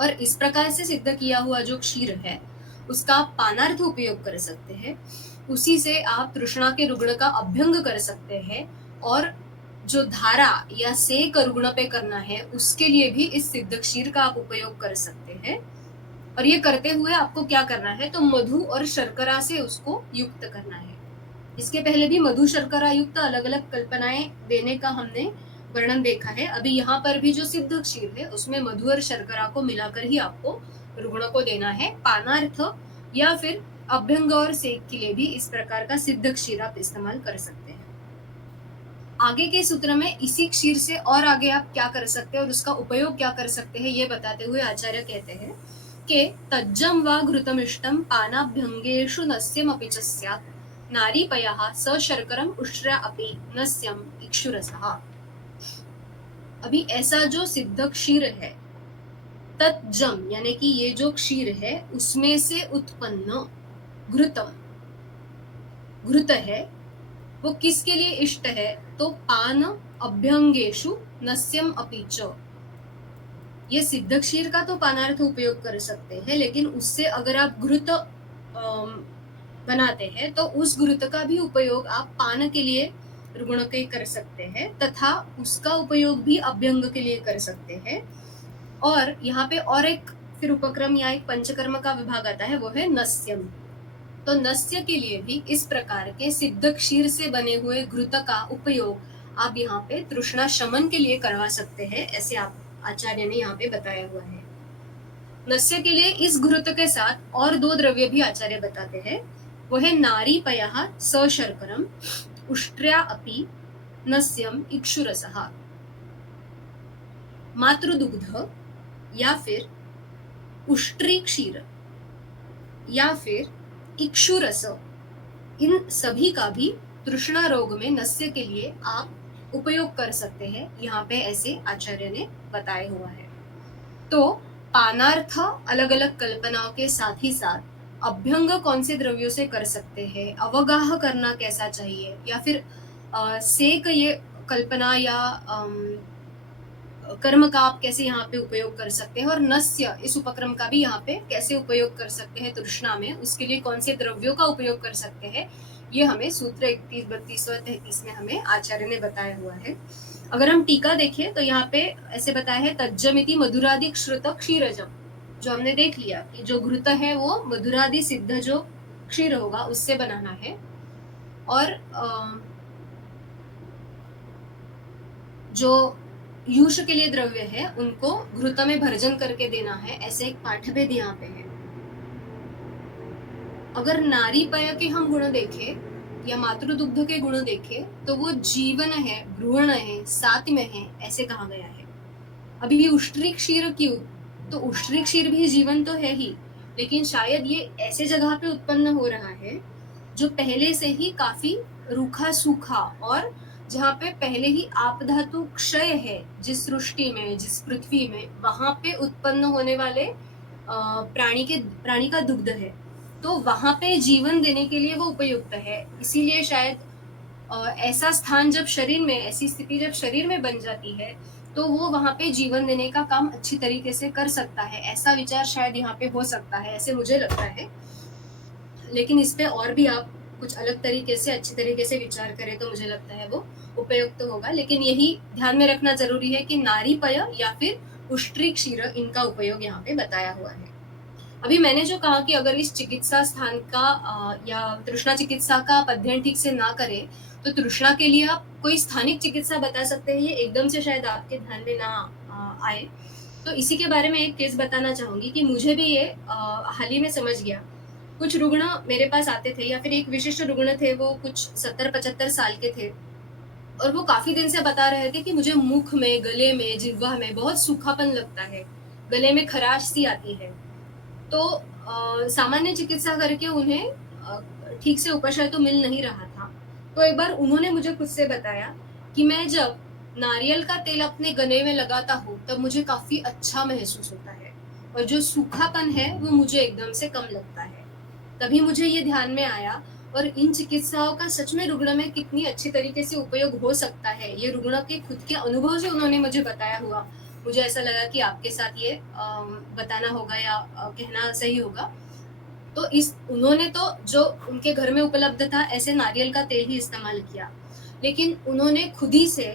और इस प्रकार से सिद्ध किया हुआ जो क्षीर है उसका आप पानार्थ उपयोग कर सकते हैं। उसी से आप तृष्णा के रुग्ण का अभ्यंग कर सकते हैं और जो धारा या सेक रुग्ण पे करना है उसके लिए भी इस सिद्ध क्षीर का आप उपयोग कर सकते हैं। और ये करते हुए आपको क्या करना है, तो मधु और शर्करा से उसको युक्त करना है। इसके पहले भी मधु शर्करा युक्त अलग अलग कल्पनाएं देने का हमने वर्णन देखा है। अभी यहाँ पर भी जो सिद्ध क्षीर है उसमें मधु और शर्करा को मिलाकर ही आपको रुग्ण को देना है। पानार्थ या फिर अभ्यंग और सेक के लिए भी इस प्रकार का सिद्ध क्षीर आप इस्तेमाल कर सकते हैं। आगे के सूत्र में इसी क्षीर से और आगे आप क्या कर सकते हैं और उसका उपयोग क्या कर सकते हैं ये बताते हुए आचार्य कहते हैं कि तज्जम वा घृतमिष्टम पानाभ्यंगेषु नस्यमपि च स्यात् नारीपयः सशर्करम उष्ट्रा अपि नस्यम इक्षुरसः। अभी ऐसा जो सिद्ध क्षीर है तज्जम यानी कि ये जो क्षीर है उसमें से उत्पन्न घृतम, घृत है वो किसके लिए इष्ट है, तो पान अभ्यंगेषु नस्यम अपि च। ये सिद्ध क्षीर का तो पानार्थ उपयोग कर सकते हैं, लेकिन उससे अगर आप घृत बनाते हैं तो उस घृत का भी उपयोग आप पान के लिए रुग्ण के कर सकते हैं तथा उसका उपयोग भी अभ्यंग के लिए कर सकते हैं। और यहाँ पे और एक फिर उपक्रम या एक पंचकर्म का विभाग आता है, वो है नस्यम। तो नस्य के लिए भी इस प्रकार के सिद्ध क्षीर से बने हुए घृत का उपयोग आप यहाँ पे तृष्णा शमन के लिए करवा सकते हैं, ऐसे आप आचार्य ने यहाँ पे बताया हुआ है। नस्य के लिए इस घृत के साथ और 2 द्रव्य भी आचार्य बताते हैं, वो है नारीपयः सशर्करम उष्ट्र्या अपि नस्यम इक्षुरसः। मातृदुग्ध या फिर उष्ट्री क्षीर या फिर इक्षुरस, इन सभी का भी तृष्णा रोग में नस्य के लिए आप उपयोग कर सकते हैं, यहाँ पे ऐसे आचार्य ने बताया हुआ है। तो पानार्थ अलग अलग कल्पनाओं के साथ ही साथ अभ्यंग कौन से द्रव्यों से कर सकते हैं, अवगाह करना कैसा चाहिए, या फिर सेक ये कल्पना या कर्म का आप कैसे यहाँ पे उपयोग कर सकते हैं, और नस्य इस उपक्रम का भी यहाँ पे कैसे उपयोग कर सकते हैं तृष्णा में, उसके लिए कौन से द्रव्यों का उपयोग कर सकते हैं, ये हमें सूत्र 31, 32 और 33 में हमें आचार्य ने बताया हुआ है। अगर हम टीका देखें तो यहाँ पे ऐसे बताया है, तज्जमिति मधुरादि श्रुत क्षीरजम, जो हमने देख लिया कि जो घृत है वो मधुरादि सिद्ध जो क्षीर होगा उससे बनाना है। और जो यूष के लिए द्रव्य है उनको घृत में भर्जन करके देना है, ऐसे एक पाठभेद यहाँ पे है। अगर नारी पय के हम गुण देखें या मातृदुग्ध के गुण देखें तो वो जीवन है, भ्रूण है, सात्म्य है, ऐसे कहा गया है। अभी उष्ट्री क्षीर क्यों? तो उष्ट्री क्षीर भी जीवन तो है ही, लेकिन शायद ये ऐसे जगह पे उत्पन्न हो रहा है जो पहले से ही काफी रूखा सूखा और जहाँ पे पहले ही आपधातु क्षय है, जिस सृष्टि में, जिस पृथ्वी में, वहां पे उत्पन्न होने वाले प्राणी का दुग्ध है, तो वहां पे जीवन देने के लिए वो उपयुक्त है। इसीलिए शायद ऐसा स्थान जब शरीर में, ऐसी स्थिति जब शरीर में बन जाती है तो वो वहां पे जीवन देने का काम अच्छी तरीके से कर सकता है, ऐसा विचार शायद यहाँ पे हो सकता है, ऐसे मुझे लगता है। लेकिन इस पे और भी आप कुछ अलग तरीके से, अच्छी तरीके से विचार करें तो मुझे लगता है वो उपयुक्त होगा। लेकिन यही ध्यान में रखना जरूरी है कि नारी पय या फिर उष्ट्री क्षीर, इनका उपयोग यहाँ पे बताया हुआ है। अभी मैंने जो कहा कि अगर इस चिकित्सा स्थान का या तृष्णा चिकित्सा का आप अध्ययन ठीक से ना करें तो तृष्णा के लिए आप कोई स्थानिक चिकित्सा बता सकते हैं, ये एकदम से शायद आपके ध्यान में ना आए। तो इसी के बारे में एक केस बताना चाहूंगी कि मुझे भी ये हाल ही में समझ गया। कुछ रुग्ण मेरे पास आते थे, या फिर एक विशिष्ट रुग्ण थे, वो कुछ 70-75 साल के थे और वो काफी दिन से बता रहे थे कि मुझे मुख में, गले में, जिह्वा में बहुत सूखापन लगता है, गले में खराश सी आती है। तो सामान्य चिकित्सा करके उन्हें ठीक से उपशय तो मिल नहीं रहा था। तो एक बार उन्होंने मुझे खुद से बताया कि मैं जब नारियल का तेल अपने गले में लगाता हूँ तब मुझे काफी अच्छा महसूस होता है और जो सूखापन है वो मुझे एकदम से कम लगता है। तभी मुझे ये ध्यान में आया और इन चिकित्साओं का सच में रुग्ण में कितनी अच्छी तरीके से उपयोग हो सकता है, ये रुग्ण के खुद के अनुभव से उन्होंने मुझे बताया हुआ। मुझे ऐसा लगा कि आपके साथ ये बताना होगा या कहना सही होगा। तो उन्होंने तो जो उनके घर में उपलब्ध था ऐसे नारियल का तेल ही इस्तेमाल किया, लेकिन उन्होंने खुद ही से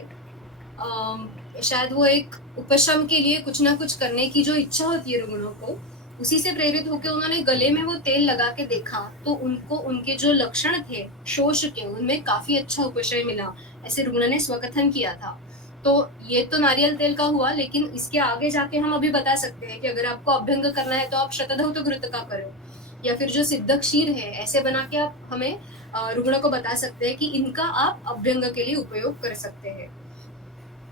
शायद वो एक उपशम के लिए कुछ ना कुछ करने की जो इच्छा होती है रुग्णों को, उसी से प्रेरित होकर उन्होंने गले में वो तेल लगा के देखा तो उनको उनके जो लक्षण थे शोष के, उनमें काफी अच्छा उपशय मिला, ऐसे रुग्ण ने स्वकथन किया था। तो ये तो नारियल तेल का हुआ, लेकिन इसके आगे जाके हम अभी बता सकते हैं कि अगर आपको अभ्यंग करना है तो आप शतधौत घृत का करो, या फिर जो सिद्ध क्षीर है ऐसे बना के आप हमें रुग्ण को बता सकते हैं कि इनका आप अभ्यंग के लिए उपयोग कर सकते हैं।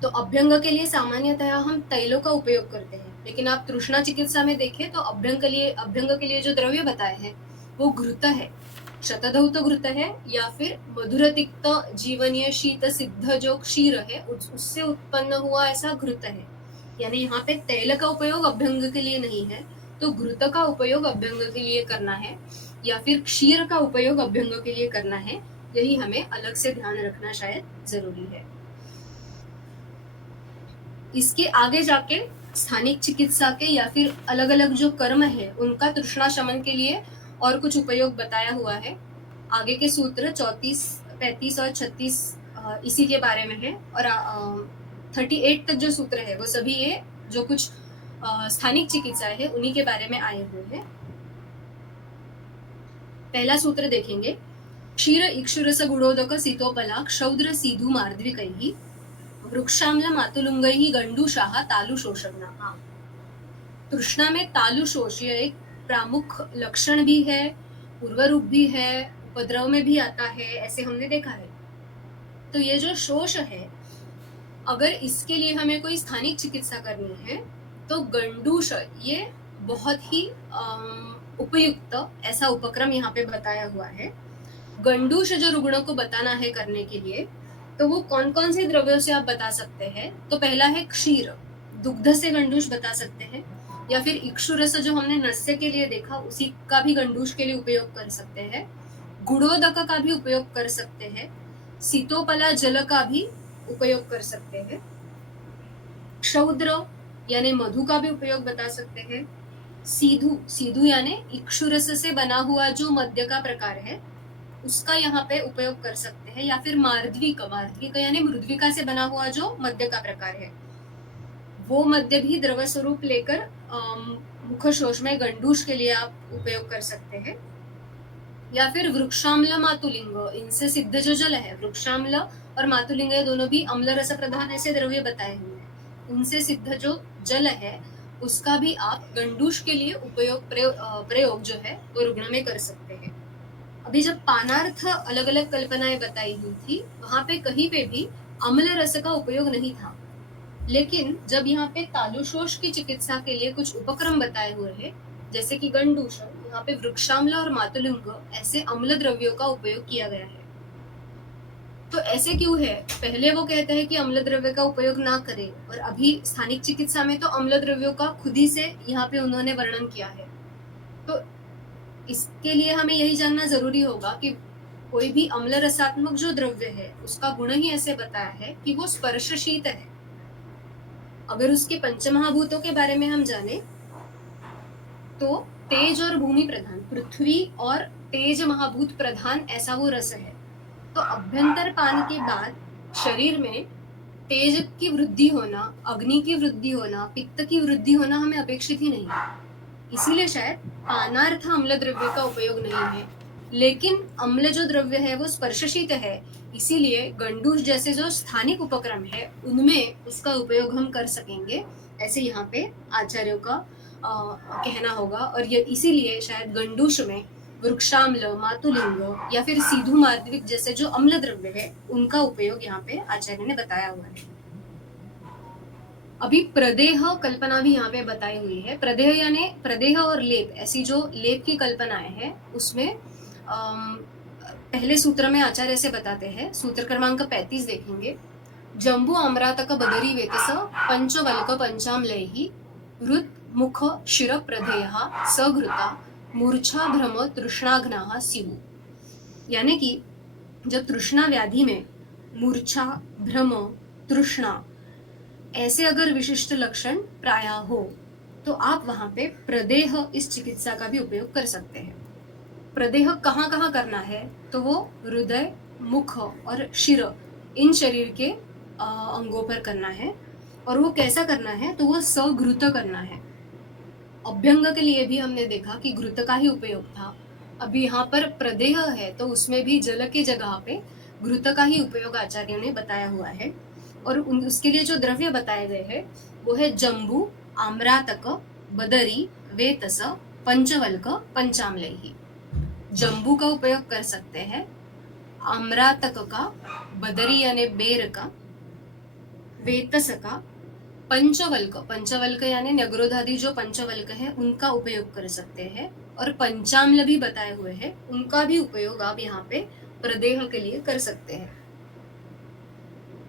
तो अभ्यंग के लिए सामान्यतः हम तैलों का उपयोग करते हैं, लेकिन आप तृष्णा चिकित्सा में देखें तो अभ्यंग के लिए जो द्रव्य बताए हैं वो घृत है, शतधौत घृत है, या फिर मधुरतिक्त जीवनीय शीत सिद्ध जो क्षीर है उससे उत्पन्न हुआ ऐसा घृत है। यानी यहाँ पे तैल का उपयोग अभ्यंग के लिए नहीं है, तो घृत का उपयोग अभ्यंग के लिए करना है या फिर क्षीर का उपयोग अभ्यंग के लिए करना है, यही हमें अलग से ध्यान रखना शायद जरूरी है। इसके आगे जाके स्थानिक चिकित्सा के या फिर अलग अलग जो कर्म है उनका तृष्णा शमन के लिए और कुछ उपयोग बताया हुआ है। आगे के सूत्र 34, 35 और 36 इसी के बारे में है, और 38 तक जो सूत्र है वो सभी ये जो कुछ स्थानिक चिकित्सा है उन्हीं के बारे में आए हुए हैं। पहला सूत्र देखेंगे, क्षीर इक्षुरस गुणोदक सीतोपला क्षौद्र सीधु मार्द्विकैः वृक्षाम्ल मातुलुंगैः गंडूषाः तालुशोषग्नाः। तृष्णा में तालुशोष ये एक प्रमुख लक्षण भी है, पूर्व रूप भी है, उपद्रव में भी आता है, ऐसे हमने देखा है। तो ये जो शोष है, अगर इसके लिए हमें कोई स्थानिक चिकित्सा करनी है तो गंडूष ये बहुत ही उपयुक्त ऐसा उपक्रम यहाँ पे बताया हुआ है। गंडूष जो रुग्णों को बताना है करने के लिए, तो वो कौन कौन से द्रव्यों से आप बता सकते हैं। तो पहला है क्षीर, दुग्ध से गंडूष बता सकते हैं, या फिर इक्षुरस जो हमने नस्य के लिए देखा उसी का भी गंडूष के लिए उपयोग कर सकते हैं, गुणोदक का भी उपयोग कर सकते हैं, सीतोपला जल का भी उपयोग कर सकते हैं, क्षौद्र यानी मधु का भी उपयोग बता सकते हैं, सीधु यानी इक्षुरस से बना हुआ जो मद्य का प्रकार है उसका यहाँ पे उपयोग कर सकते हैं, या फिर मार्द्विक यानी मृद्विका से बना हुआ जो मद्य का प्रकार है वो मद्य भी द्रव स्वरूप लेकर मुखशोष में गंडूष के लिए आप उपयोग कर सकते हैं। या फिर वृक्षाम्ल मातुलिंग, इनसे सिद्ध जो जल है, वृक्षाम्ल और मातुलिंग दोनों भी अम्ल रस प्रधान ऐसे द्रव्य बताए हुए हैं, उनसे सिद्ध जो जल है उसका भी आप गंडूश के लिए प्रयोग जो है वो रुग्ण में कर सकते हैं। अभी जब पानार्थ अलग अलग कल्पनाएं बताई हुई थी वहां पे कहीं पे भी अम्ल रस का उपयोग नहीं था, लेकिन जब यहाँ पे तालुशोष की चिकित्सा के लिए कुछ उपक्रम बताए हुए हैं जैसे कि गंडूशम, यहाँ पे वृक्षाम्ल और मातुलिंग ऐसे अम्ल द्रव्यों का उपयोग किया गया है। तो ऐसे क्यों है? पहले वो कहते हैं कि अम्ल द्रव्य का उपयोग ना करें और अभी स्थानिक चिकित्सा में तो अम्ल द्रव्यों का खुद ही से यहाँ पे उन्होंने वर्णन किया है। तो इसके लिए हमें यही जानना जरूरी होगा कि कोई भी अम्ल रसात्मक जो द्रव्य है उसका गुण ही ऐसे बताया है कि वो स्पर्शशीत है। अगर उसके पंचमहाभूतों के बारे में हम जाने तो तेज और भूमि प्रधान, पृथ्वी और तेज महाभूत प्रधान ऐसा वो रस है। तो अभ्यंतर पान के बाद शरीर में तेज की वृद्धि होना, अग्नि की वृद्धि होना, पित्त की वृद्धि होना हमें अपेक्षित ही नहीं है। इसीलिए शायद पानार्थ अम्ल द्रव्य का उपयोग नहीं है, लेकिन अम्ल जो द्रव्य है वो स्पर्शशीत है, इसीलिए गंडूश जैसे जो स्थानिक उपक्रम है उनमें उसका उपयोग हम कर सकेंगे, ऐसे यहाँ पे आचार्यों का कहना होगा। और ये इसीलिए शायद गंडूश में वृक्षाम्ल, मातुलिंग या फिर सीधु मार्द्विक जैसे जो अम्ल द्रव्य है उनका उपयोग यहाँ पे आचार्य ने बताया हुआ है। अभी प्रदेह कल्पना भी यहाँ पे बताई हुई है। प्रदेह यानी प्रदेह और लेप, ऐसी जो लेप की कल्पनाएं हैं उसमें पहले सूत्र में आचार्य से बताते हैं, सूत्र क्रमांक 35 देखेंगे। जंबू अमरातक बदरी वेतस पंचवल्क पंचाम्लैहि हृत मुख शिर प्रदेयः सघृता मूर्छा भ्रम तृष्णाघ्नाः स्युः। यानी कि जब तृष्णा व्याधि में मूर्छा, भ्रम, तृष्णा ऐसे अगर विशिष्ट लक्षण प्राय हो तो आप वहां पे प्रदेह इस चिकित्सा का भी उपयोग कर सकते हैं। प्रदेह कहाँ कहाँ करना है? तो वो हृदय, मुख और शिर इन शरीर के अंगों पर करना है। और वो कैसा करना है? तो वो सघृत करना है। अभ्यंग के लिए भी हमने देखा कि घृत का ही उपयोग था। अभी यहाँ पर प्रदेह है तो उसमें भी जल के जगह पे घृत का ही उपयोग आचार्यों ने बताया हुआ है। और उसके लिए जो द्रव्य बताए गए हैं वो है जंबू, आम्रातक, बदरी, वेतस, पंचवल्क, पंचाम्लैहि। जंबू का उपयोग कर सकते हैं, आम्रातक का, बदरी यानी बेर का, वेतस का, पंचवल्क, पंचवल्क यानी नगरोधादि जो पंचवल्क है उनका उपयोग कर सकते हैं, और पंचाम्ल भी बताए हुए हैं उनका भी उपयोग आप यहाँ पे प्रदेह के लिए कर सकते हैं।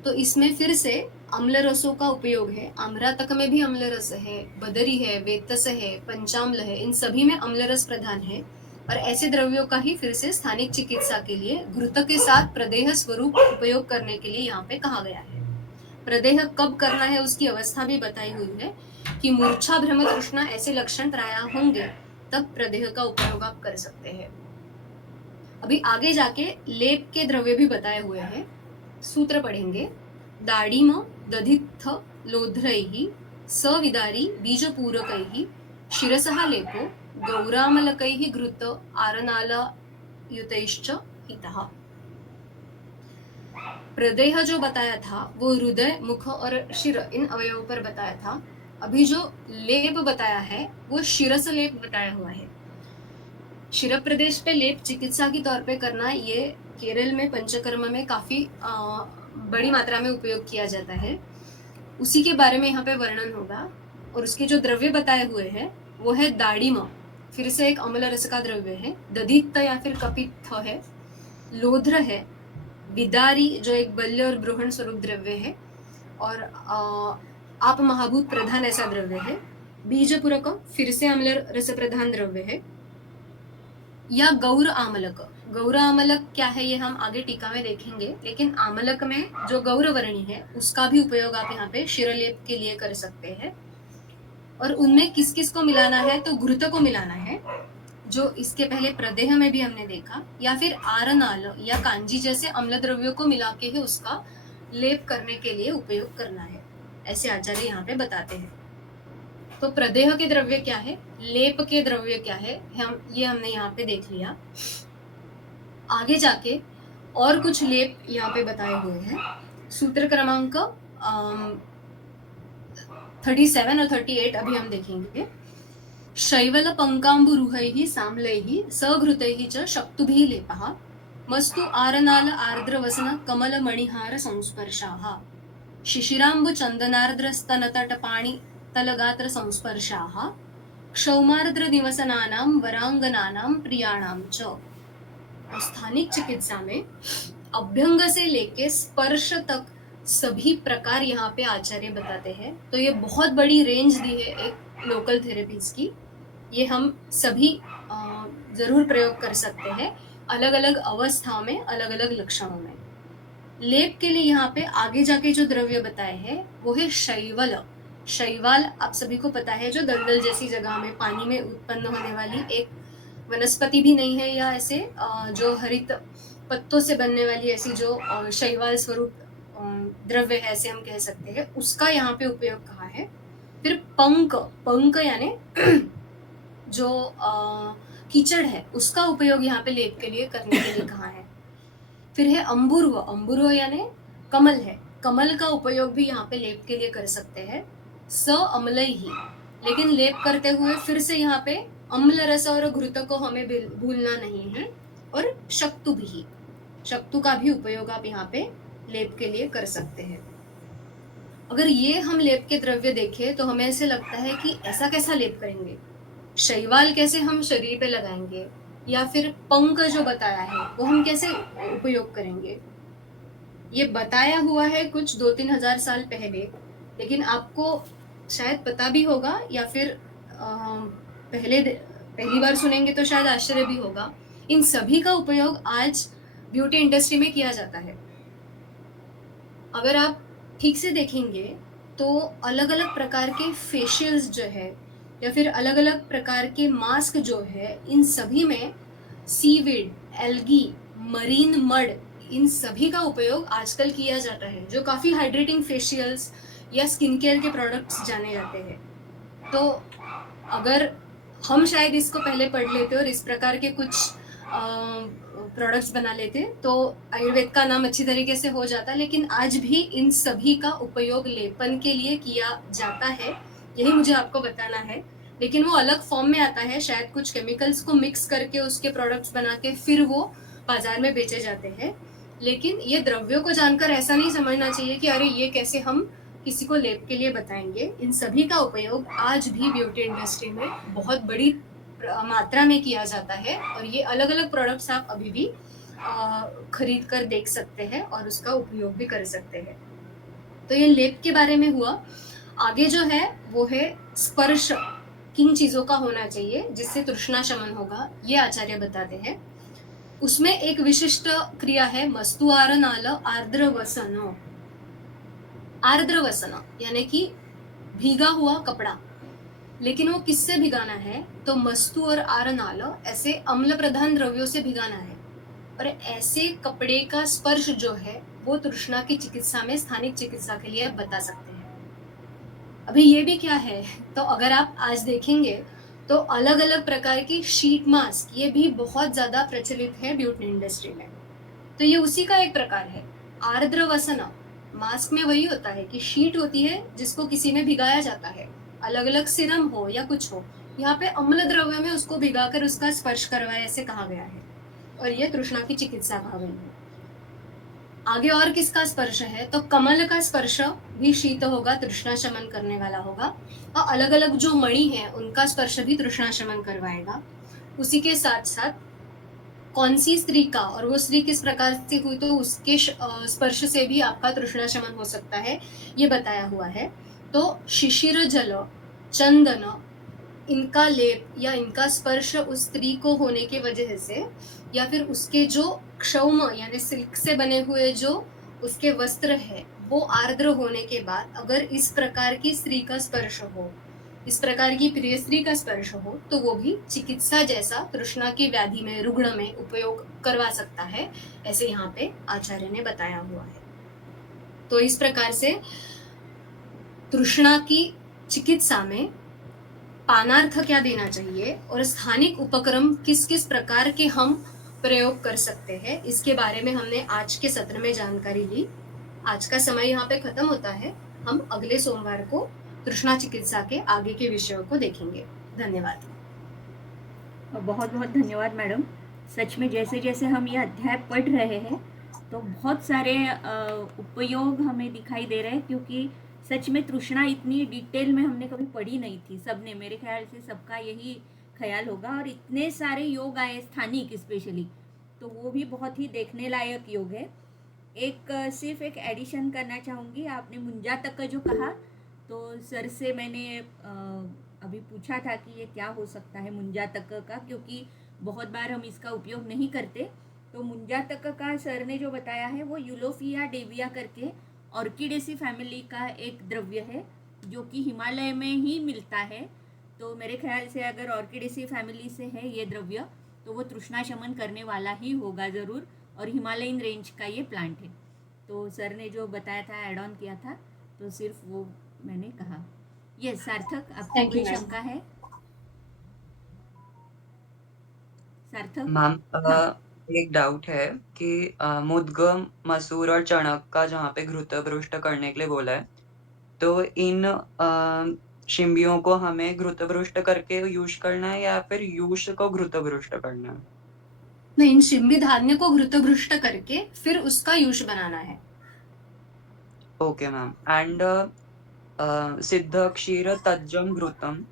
तो इसमें फिर से अम्ल रसों का उपयोग है। आम्रातक में भी अम्ल रस है, बदरी है, वेतस है, पंचाम्ल है, इन सभी में अम्ल रस प्रधान है। और ऐसे द्रव्यों का ही फिर से स्थानिक चिकित्सा के लिए घृत के साथ प्रदेह स्वरूप उपयोग करने के लिए यहाँ पे कहा गया है। प्रदेह कब करना है उसकी अवस्था भी बताई हुई है कि मूर्छा, भ्रम, तृष्णा ऐसे लक्षण प्राय होंगे तब प्रदेह का उपयोग आप कर सकते हैं। अभी आगे जाके लेप के द्रव्य भी बताए हुए हैं। सूत्र पढ़ेंगे। दाड़ीम दधित्थ लोध्रैहि सविदारी बीजपूरकैहि शिरसः लेपो गौरामलकैहि घृत आरनालयुतैश्च हितः। प्रदेह जो बताया था वो हृदय, मुख और शिर इन अवयवों पर बताया था। अभी जो लेप बताया है वो शिरस लेप बताया हुआ है। शिर प्रदेश पे लेप चिकित्सा के तौर पे करना ये केरल में पंचकर्म में काफी बड़ी मात्रा में उपयोग किया जाता है। उसी के बारे में यहाँ पे वर्णन होगा। और उसके जो द्रव्य बताए हुए हैं वो है दाड़ीम, फिर से एक अम्ल रस का द्रव्य है, दधित्त या फिर कपित्थ है, लोध्र है, विदारी जो एक बल्य और ब्रूहण स्वरूप द्रव्य है, और आप महाभूत प्रधान ऐसा द्रव्य है, बीजपूरकम फिर से अम्ल रस प्रधान द्रव्य है, या गौर आमलक। गौर आमलक क्या है ये हम आगे टीका में देखेंगे, लेकिन आमलक में जो गौरवर्णी है उसका भी उपयोग आप यहाँ पे शिरलेप के लिए कर सकते हैं। और उनमें किस किस को मिलाना है? तो घृत को मिलाना है, जो इसके पहले प्रदेह में भी हमने देखा, या फिर आरनाल या कांजी जैसे अम्ल द्रव्यों को मिला के ही उसका लेप करने के लिए उपयोग करना है, ऐसे आचार्य यहाँ पे बताते हैं। तो प्रदेह के द्रव्य क्या है, लेप के द्रव्य क्या है, हमने यहाँ पे देख लिया। आगे जाके और कुछ लेप यहाँ पे बताए हुए हैं। सूत्र क्रमांक 37 और 38 अभी हम देखेंगे। शैवल पंकाम्बुरुहैः साम्लैः सघृतैः च शक्तुभिः लेपः मस्तु आरनाल आर्द्रवसन कमलमणिहार संस्पर्शाः शिशिराम्बुचन्दनार्द्रस्तनतटपाणि तलगात्र संस्पर्शाः क्षौमार्द्रनिवसनानां वरांगनानां प्रियाणां च। स्थानिक चिकित्सा में अभ्यंग से लेके स्पर्श तक सभी प्रकार यहाँ पे आचार्य बताते हैं। तो ये बहुत बड़ी रेंज दी है एक लोकल थेरेपीज की। ये हम सभी जरूर प्रयोग कर सकते हैं अलग अलग अवस्थाओं में, अलग अलग लक्षणों में। लेप के लिए यहाँ पे आगे जाके जो द्रव्य बताए हैं वो है शैवल। शैवाल आप सभी को पता है, जो दलदल जैसी जगह में पानी में उत्पन्न होने वाली एक वनस्पति भी नहीं है, या ऐसे जो हरित पत्तों से बनने वाली ऐसी जो शैवाल स्वरूप द्रव्य है, ऐसे हम कह सकते हैं, उसका यहाँ पे उपयोग कहा है। फिर पंक, पंक यानी जो कीचड़ है उसका उपयोग यहाँ पे लेप के लिए करने के लिए कहा है। फिर है अंबुर्व, अंबुर्व यानी कमल है, कमल का उपयोग भी यहाँ पे लेप के लिए कर सकते हैं। स अम्ल ही, लेकिन लेप करते हुए फिर से यहाँ पे अम्ल रस और घृत को हमें भूलना नहीं है। और शक्तु भी, शक्तु का भी उपयोग आप यहाँ पे लेप के लिए कर सकते हैं। अगर ये हम लेप के द्रव्य देखें तो हमें ऐसे लगता है कि ऐसा कैसा लेप करेंगे, शैवाल कैसे हम शरीर पे लगाएंगे, या फिर पंक जो बताया है वो हम कैसे उपयोग करेंगे। ये बताया हुआ है कुछ 2-3 हजार साल पहले, लेकिन आपको शायद पता भी होगा, या फिर पहली बार सुनेंगे तो शायद आश्चर्य भी होगा। इन सभी का उपयोग आज ब्यूटी इंडस्ट्री में किया जाता है। अगर आप ठीक से देखेंगे तो अलग अलग प्रकार के फेशियल्स जो है, या फिर अलग अलग प्रकार के मास्क जो है, इन सभी में सीविड, एल्गी, मरीन मड, इन सभी का उपयोग आजकल किया जाता है, जो काफी हाइड्रेटिंग फेशियल्स या स्किन केयर के प्रोडक्ट्स जाने जाते हैं। तो अगर हम शायद इसको पहले पढ़ लेते और इस प्रकार के कुछ प्रोडक्ट्स बना लेते तो आयुर्वेद का नाम अच्छी तरीके से हो जाता, लेकिन आज भी इन सभी का उपयोग लेपन के लिए किया जाता है, यही मुझे आपको बताना है। लेकिन वो अलग फॉर्म में आता है, शायद कुछ केमिकल्स को मिक्स करके उसके प्रोडक्ट्स बना के फिर वो बाजार में बेचे जाते हैं। लेकिन ये द्रव्यों को जानकर ऐसा नहीं समझना चाहिए कि अरे ये कैसे हम किसी को लेप के लिए बताएंगे। इन सभी का उपयोग आज भी ब्यूटी इंडस्ट्री में बहुत बड़ी मात्रा में किया जाता है, और ये अलग अलग प्रोडक्ट्स आप अभी भी खरीद कर देख सकते हैं और उसका उपयोग भी कर सकते हैं। तो ये लेप के बारे में हुआ। आगे जो है वो है स्पर्श, किन चीजों का होना चाहिए जिससे तृष्णा शमन होगा, ये आचार्य बताते हैं। उसमें एक विशिष्ट क्रिया है मस्तुआरनाल आर्द्रवसन। आर्द्रवसन यानी कि भीगा हुआ कपड़ा, लेकिन वो किससे भिगाना है, तो मस्तु और आरनाल ऐसे अम्ल प्रधान द्रव्यों से भिगाना है। और ऐसे कपड़े का स्पर्श जो है वो तृष्णा की चिकित्सा में, स्थानिक चिकित्सा के लिए बता सकते हैं। अभी ये भी क्या है, तो अगर आप आज देखेंगे तो अलग अलग प्रकार की शीट मास्क, ये भी बहुत ज्यादा प्रचलित है ब्यूटी इंडस्ट्री में। तो ये उसी का एक प्रकार है। आर्द्रवसन मास्क में वही होता है कि शीट होती है जिसको किसी में भिगाया जाता है, अलग अलग सिरम हो या कुछ हो, यहाँ पे अम्ल द्रव्य में उसको भिगाकर उसका स्पर्श करवाया, ऐसे कहा गया है, और ये तृष्णा की चिकित्सा कहा गई है। आगे और किसका स्पर्श है, तो कमल का स्पर्श भी शीत होगा, तृष्णा शमन करने वाला होगा, और अलग अलग जो मणि है उनका स्पर्श भी तृष्णा शमन करवाएगा। उसी के साथ साथ कौन सी स्त्री का, और वो स्त्री किस प्रकार से हुई, तो उसके स्पर्श से भी आपका तृष्णा शमन हो सकता है, ये बताया हुआ है। तो शिशिर जल, चंदन, इनका लेप या इनका स्पर्श उस स्त्री को होने की वजह से, या फिर उसके जो क्षौम यानी सिल्क से बने हुए जो उसके वस्त्र है वो आर्द्र होने के बाद अगर इस प्रकार की स्त्री का स्पर्श हो, इस प्रकार की प्रिय स्त्री का स्पर्श हो, तो वो भी चिकित्सा जैसा तृष्णा की व्याधि में, रुग्ण में उपयोग करवा सकता है, ऐसे यहाँ पे आचार्य ने बताया हुआ है। तो इस प्रकार से तृष्णा की चिकित्सा में पानार्थ क्या देना चाहिए और स्थानिक उपक्रम किस किस प्रकार के हम प्रयोग कर सकते हैं, इसके बारे में हमने आज के सत्र में जानकारी ली। आज का समय यहाँ पे खत्म होता है, हम अगले सोमवार को तृष्णा चिकित्सा के आगे के विषयों को देखेंगे। धन्यवाद। बहुत बहुत धन्यवाद मैडम। सच में जैसे जैसे हम ये अध्याय पढ़ रहे हैं तो बहुत सारे उपयोग हमें दिखाई दे रहे हैं, क्योंकि सच में तृष्णा इतनी डिटेल में हमने कभी पढ़ी नहीं थी। सबने, मेरे ख्याल से सबका यही ख्याल होगा। और इतने सारे योग आए स्थानिक स्पेशली, तो वो भी बहुत ही देखने लायक योग है। एक सिर्फ एक एडिशन करना चाहूँगी। आपने मुंजा तक का जो कहा, तो सर से मैंने अभी पूछा था कि ये क्या हो सकता है मुंजा तक का, क्योंकि बहुत बार हम इसका उपयोग नहीं करते। तो मुंजा तक का सर ने जो बताया है वो यूलोफिया डेविया करके ऑर्किडेसी फैमिली का एक द्रव्य है, जो कि हिमालय में ही मिलता है। तो मेरे ख्याल से अगर ऑर्किडेसी फैमिली से है ये द्रव्य, तो वो तृष्णा शमन करने वाला ही होगा ज़रूर। और हिमालयन रेंज का ये प्लांट है। तो सर ने जो बताया था, एड ऑन किया था, तो सिर्फ वो मैंने कहा। ये सार्थक, आपकी थैंक यू कोई मैम। शंका है? सार्थक? मैम हाँ। एक डाउट है कि मुद्गम, मसूर और चणक का जहाँ पे घृतभृष्ट करने के लिए बोला है, तो इन शिम्बियों को हमें घृतभृष्ट करके यूज करना है या फिर यूज को घृतभृष्ट करना है? नहीं, इन शिम्बी धान्य को घृतभृष्ट करके फिर उसका यूष बनाना है। Okay ma'am. एंड सिद्ध क्षीर तज्जम घृतम,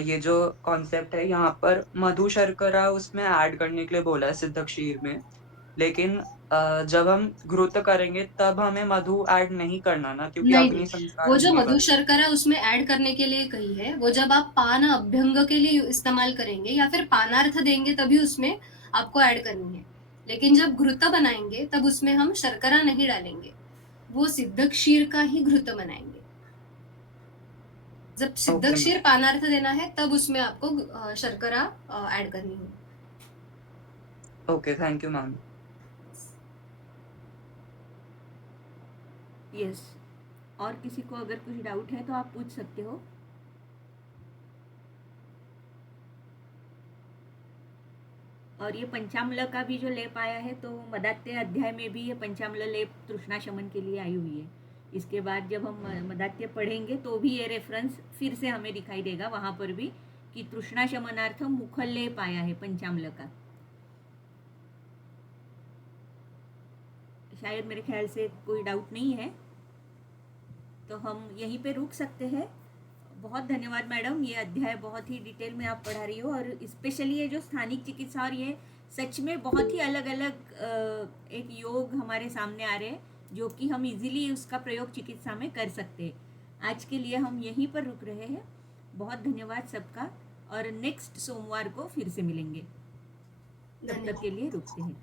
ये जो कॉन्सेप्ट है यहाँ पर मधु शर्करा उसमें ऐड करने के लिए बोला है सिद्ध क्षीर में, लेकिन जब हम घृत करेंगे तब हमें मधु ऐड नहीं करना ना, क्योंकि नहीं नहीं, अग्नि संस्कार वो जो होने मधु वाला है। शर्करा उसमें ऐड करने के लिए कही है, वो जब आप पान अभ्यंग के लिए इस्तेमाल करेंगे या फिर पानार्थ देंगे तभी उसमें आपको ऐड करनी है। लेकिन जब घृत बनाएंगे तब उसमें हम शर्करा नहीं डालेंगे, वो सिद्ध क्षीर का ही घृत बनाएंगे। जब सिद्ध ओके क्षीर मैम। पानार्थ देना है तब उसमें आपको शर्करा ऐड करनी है। Okay, thank you ma'am. Yes. और किसी को अगर कुछ डाउट है तो आप पूछ सकते हो। और ये पंचाम्ल का भी जो लेप आया है, तो मदात्य अध्याय में भी ये पंचाम्ल लेप तृष्णा शमन के लिए आई हुई है। इसके बाद जब हम मदात्य पढ़ेंगे तो भी ये रेफरेंस फिर से हमें दिखाई देगा वहाँ पर भी, कि तृष्णा शमनार्थम मुखल लेप आया है पंचाम्ल का। शायद मेरे ख्याल से कोई डाउट नहीं है, तो हम यहीं पे रुक सकते हैं। बहुत धन्यवाद मैडम, ये अध्याय बहुत ही डिटेल में आप पढ़ा रही हो। और स्पेशली ये जो स्थानिक चिकित्सा, और ये सच में बहुत ही अलग अलग एक योग हमारे सामने आ रहे हैं, जो कि हम इजीली उसका प्रयोग चिकित्सा में कर सकते हैं। आज के लिए हम यहीं पर रुक रहे हैं। बहुत धन्यवाद सबका, और नेक्स्ट सोमवार को फिर से मिलेंगे। तब तक के लिए रुकते हैं।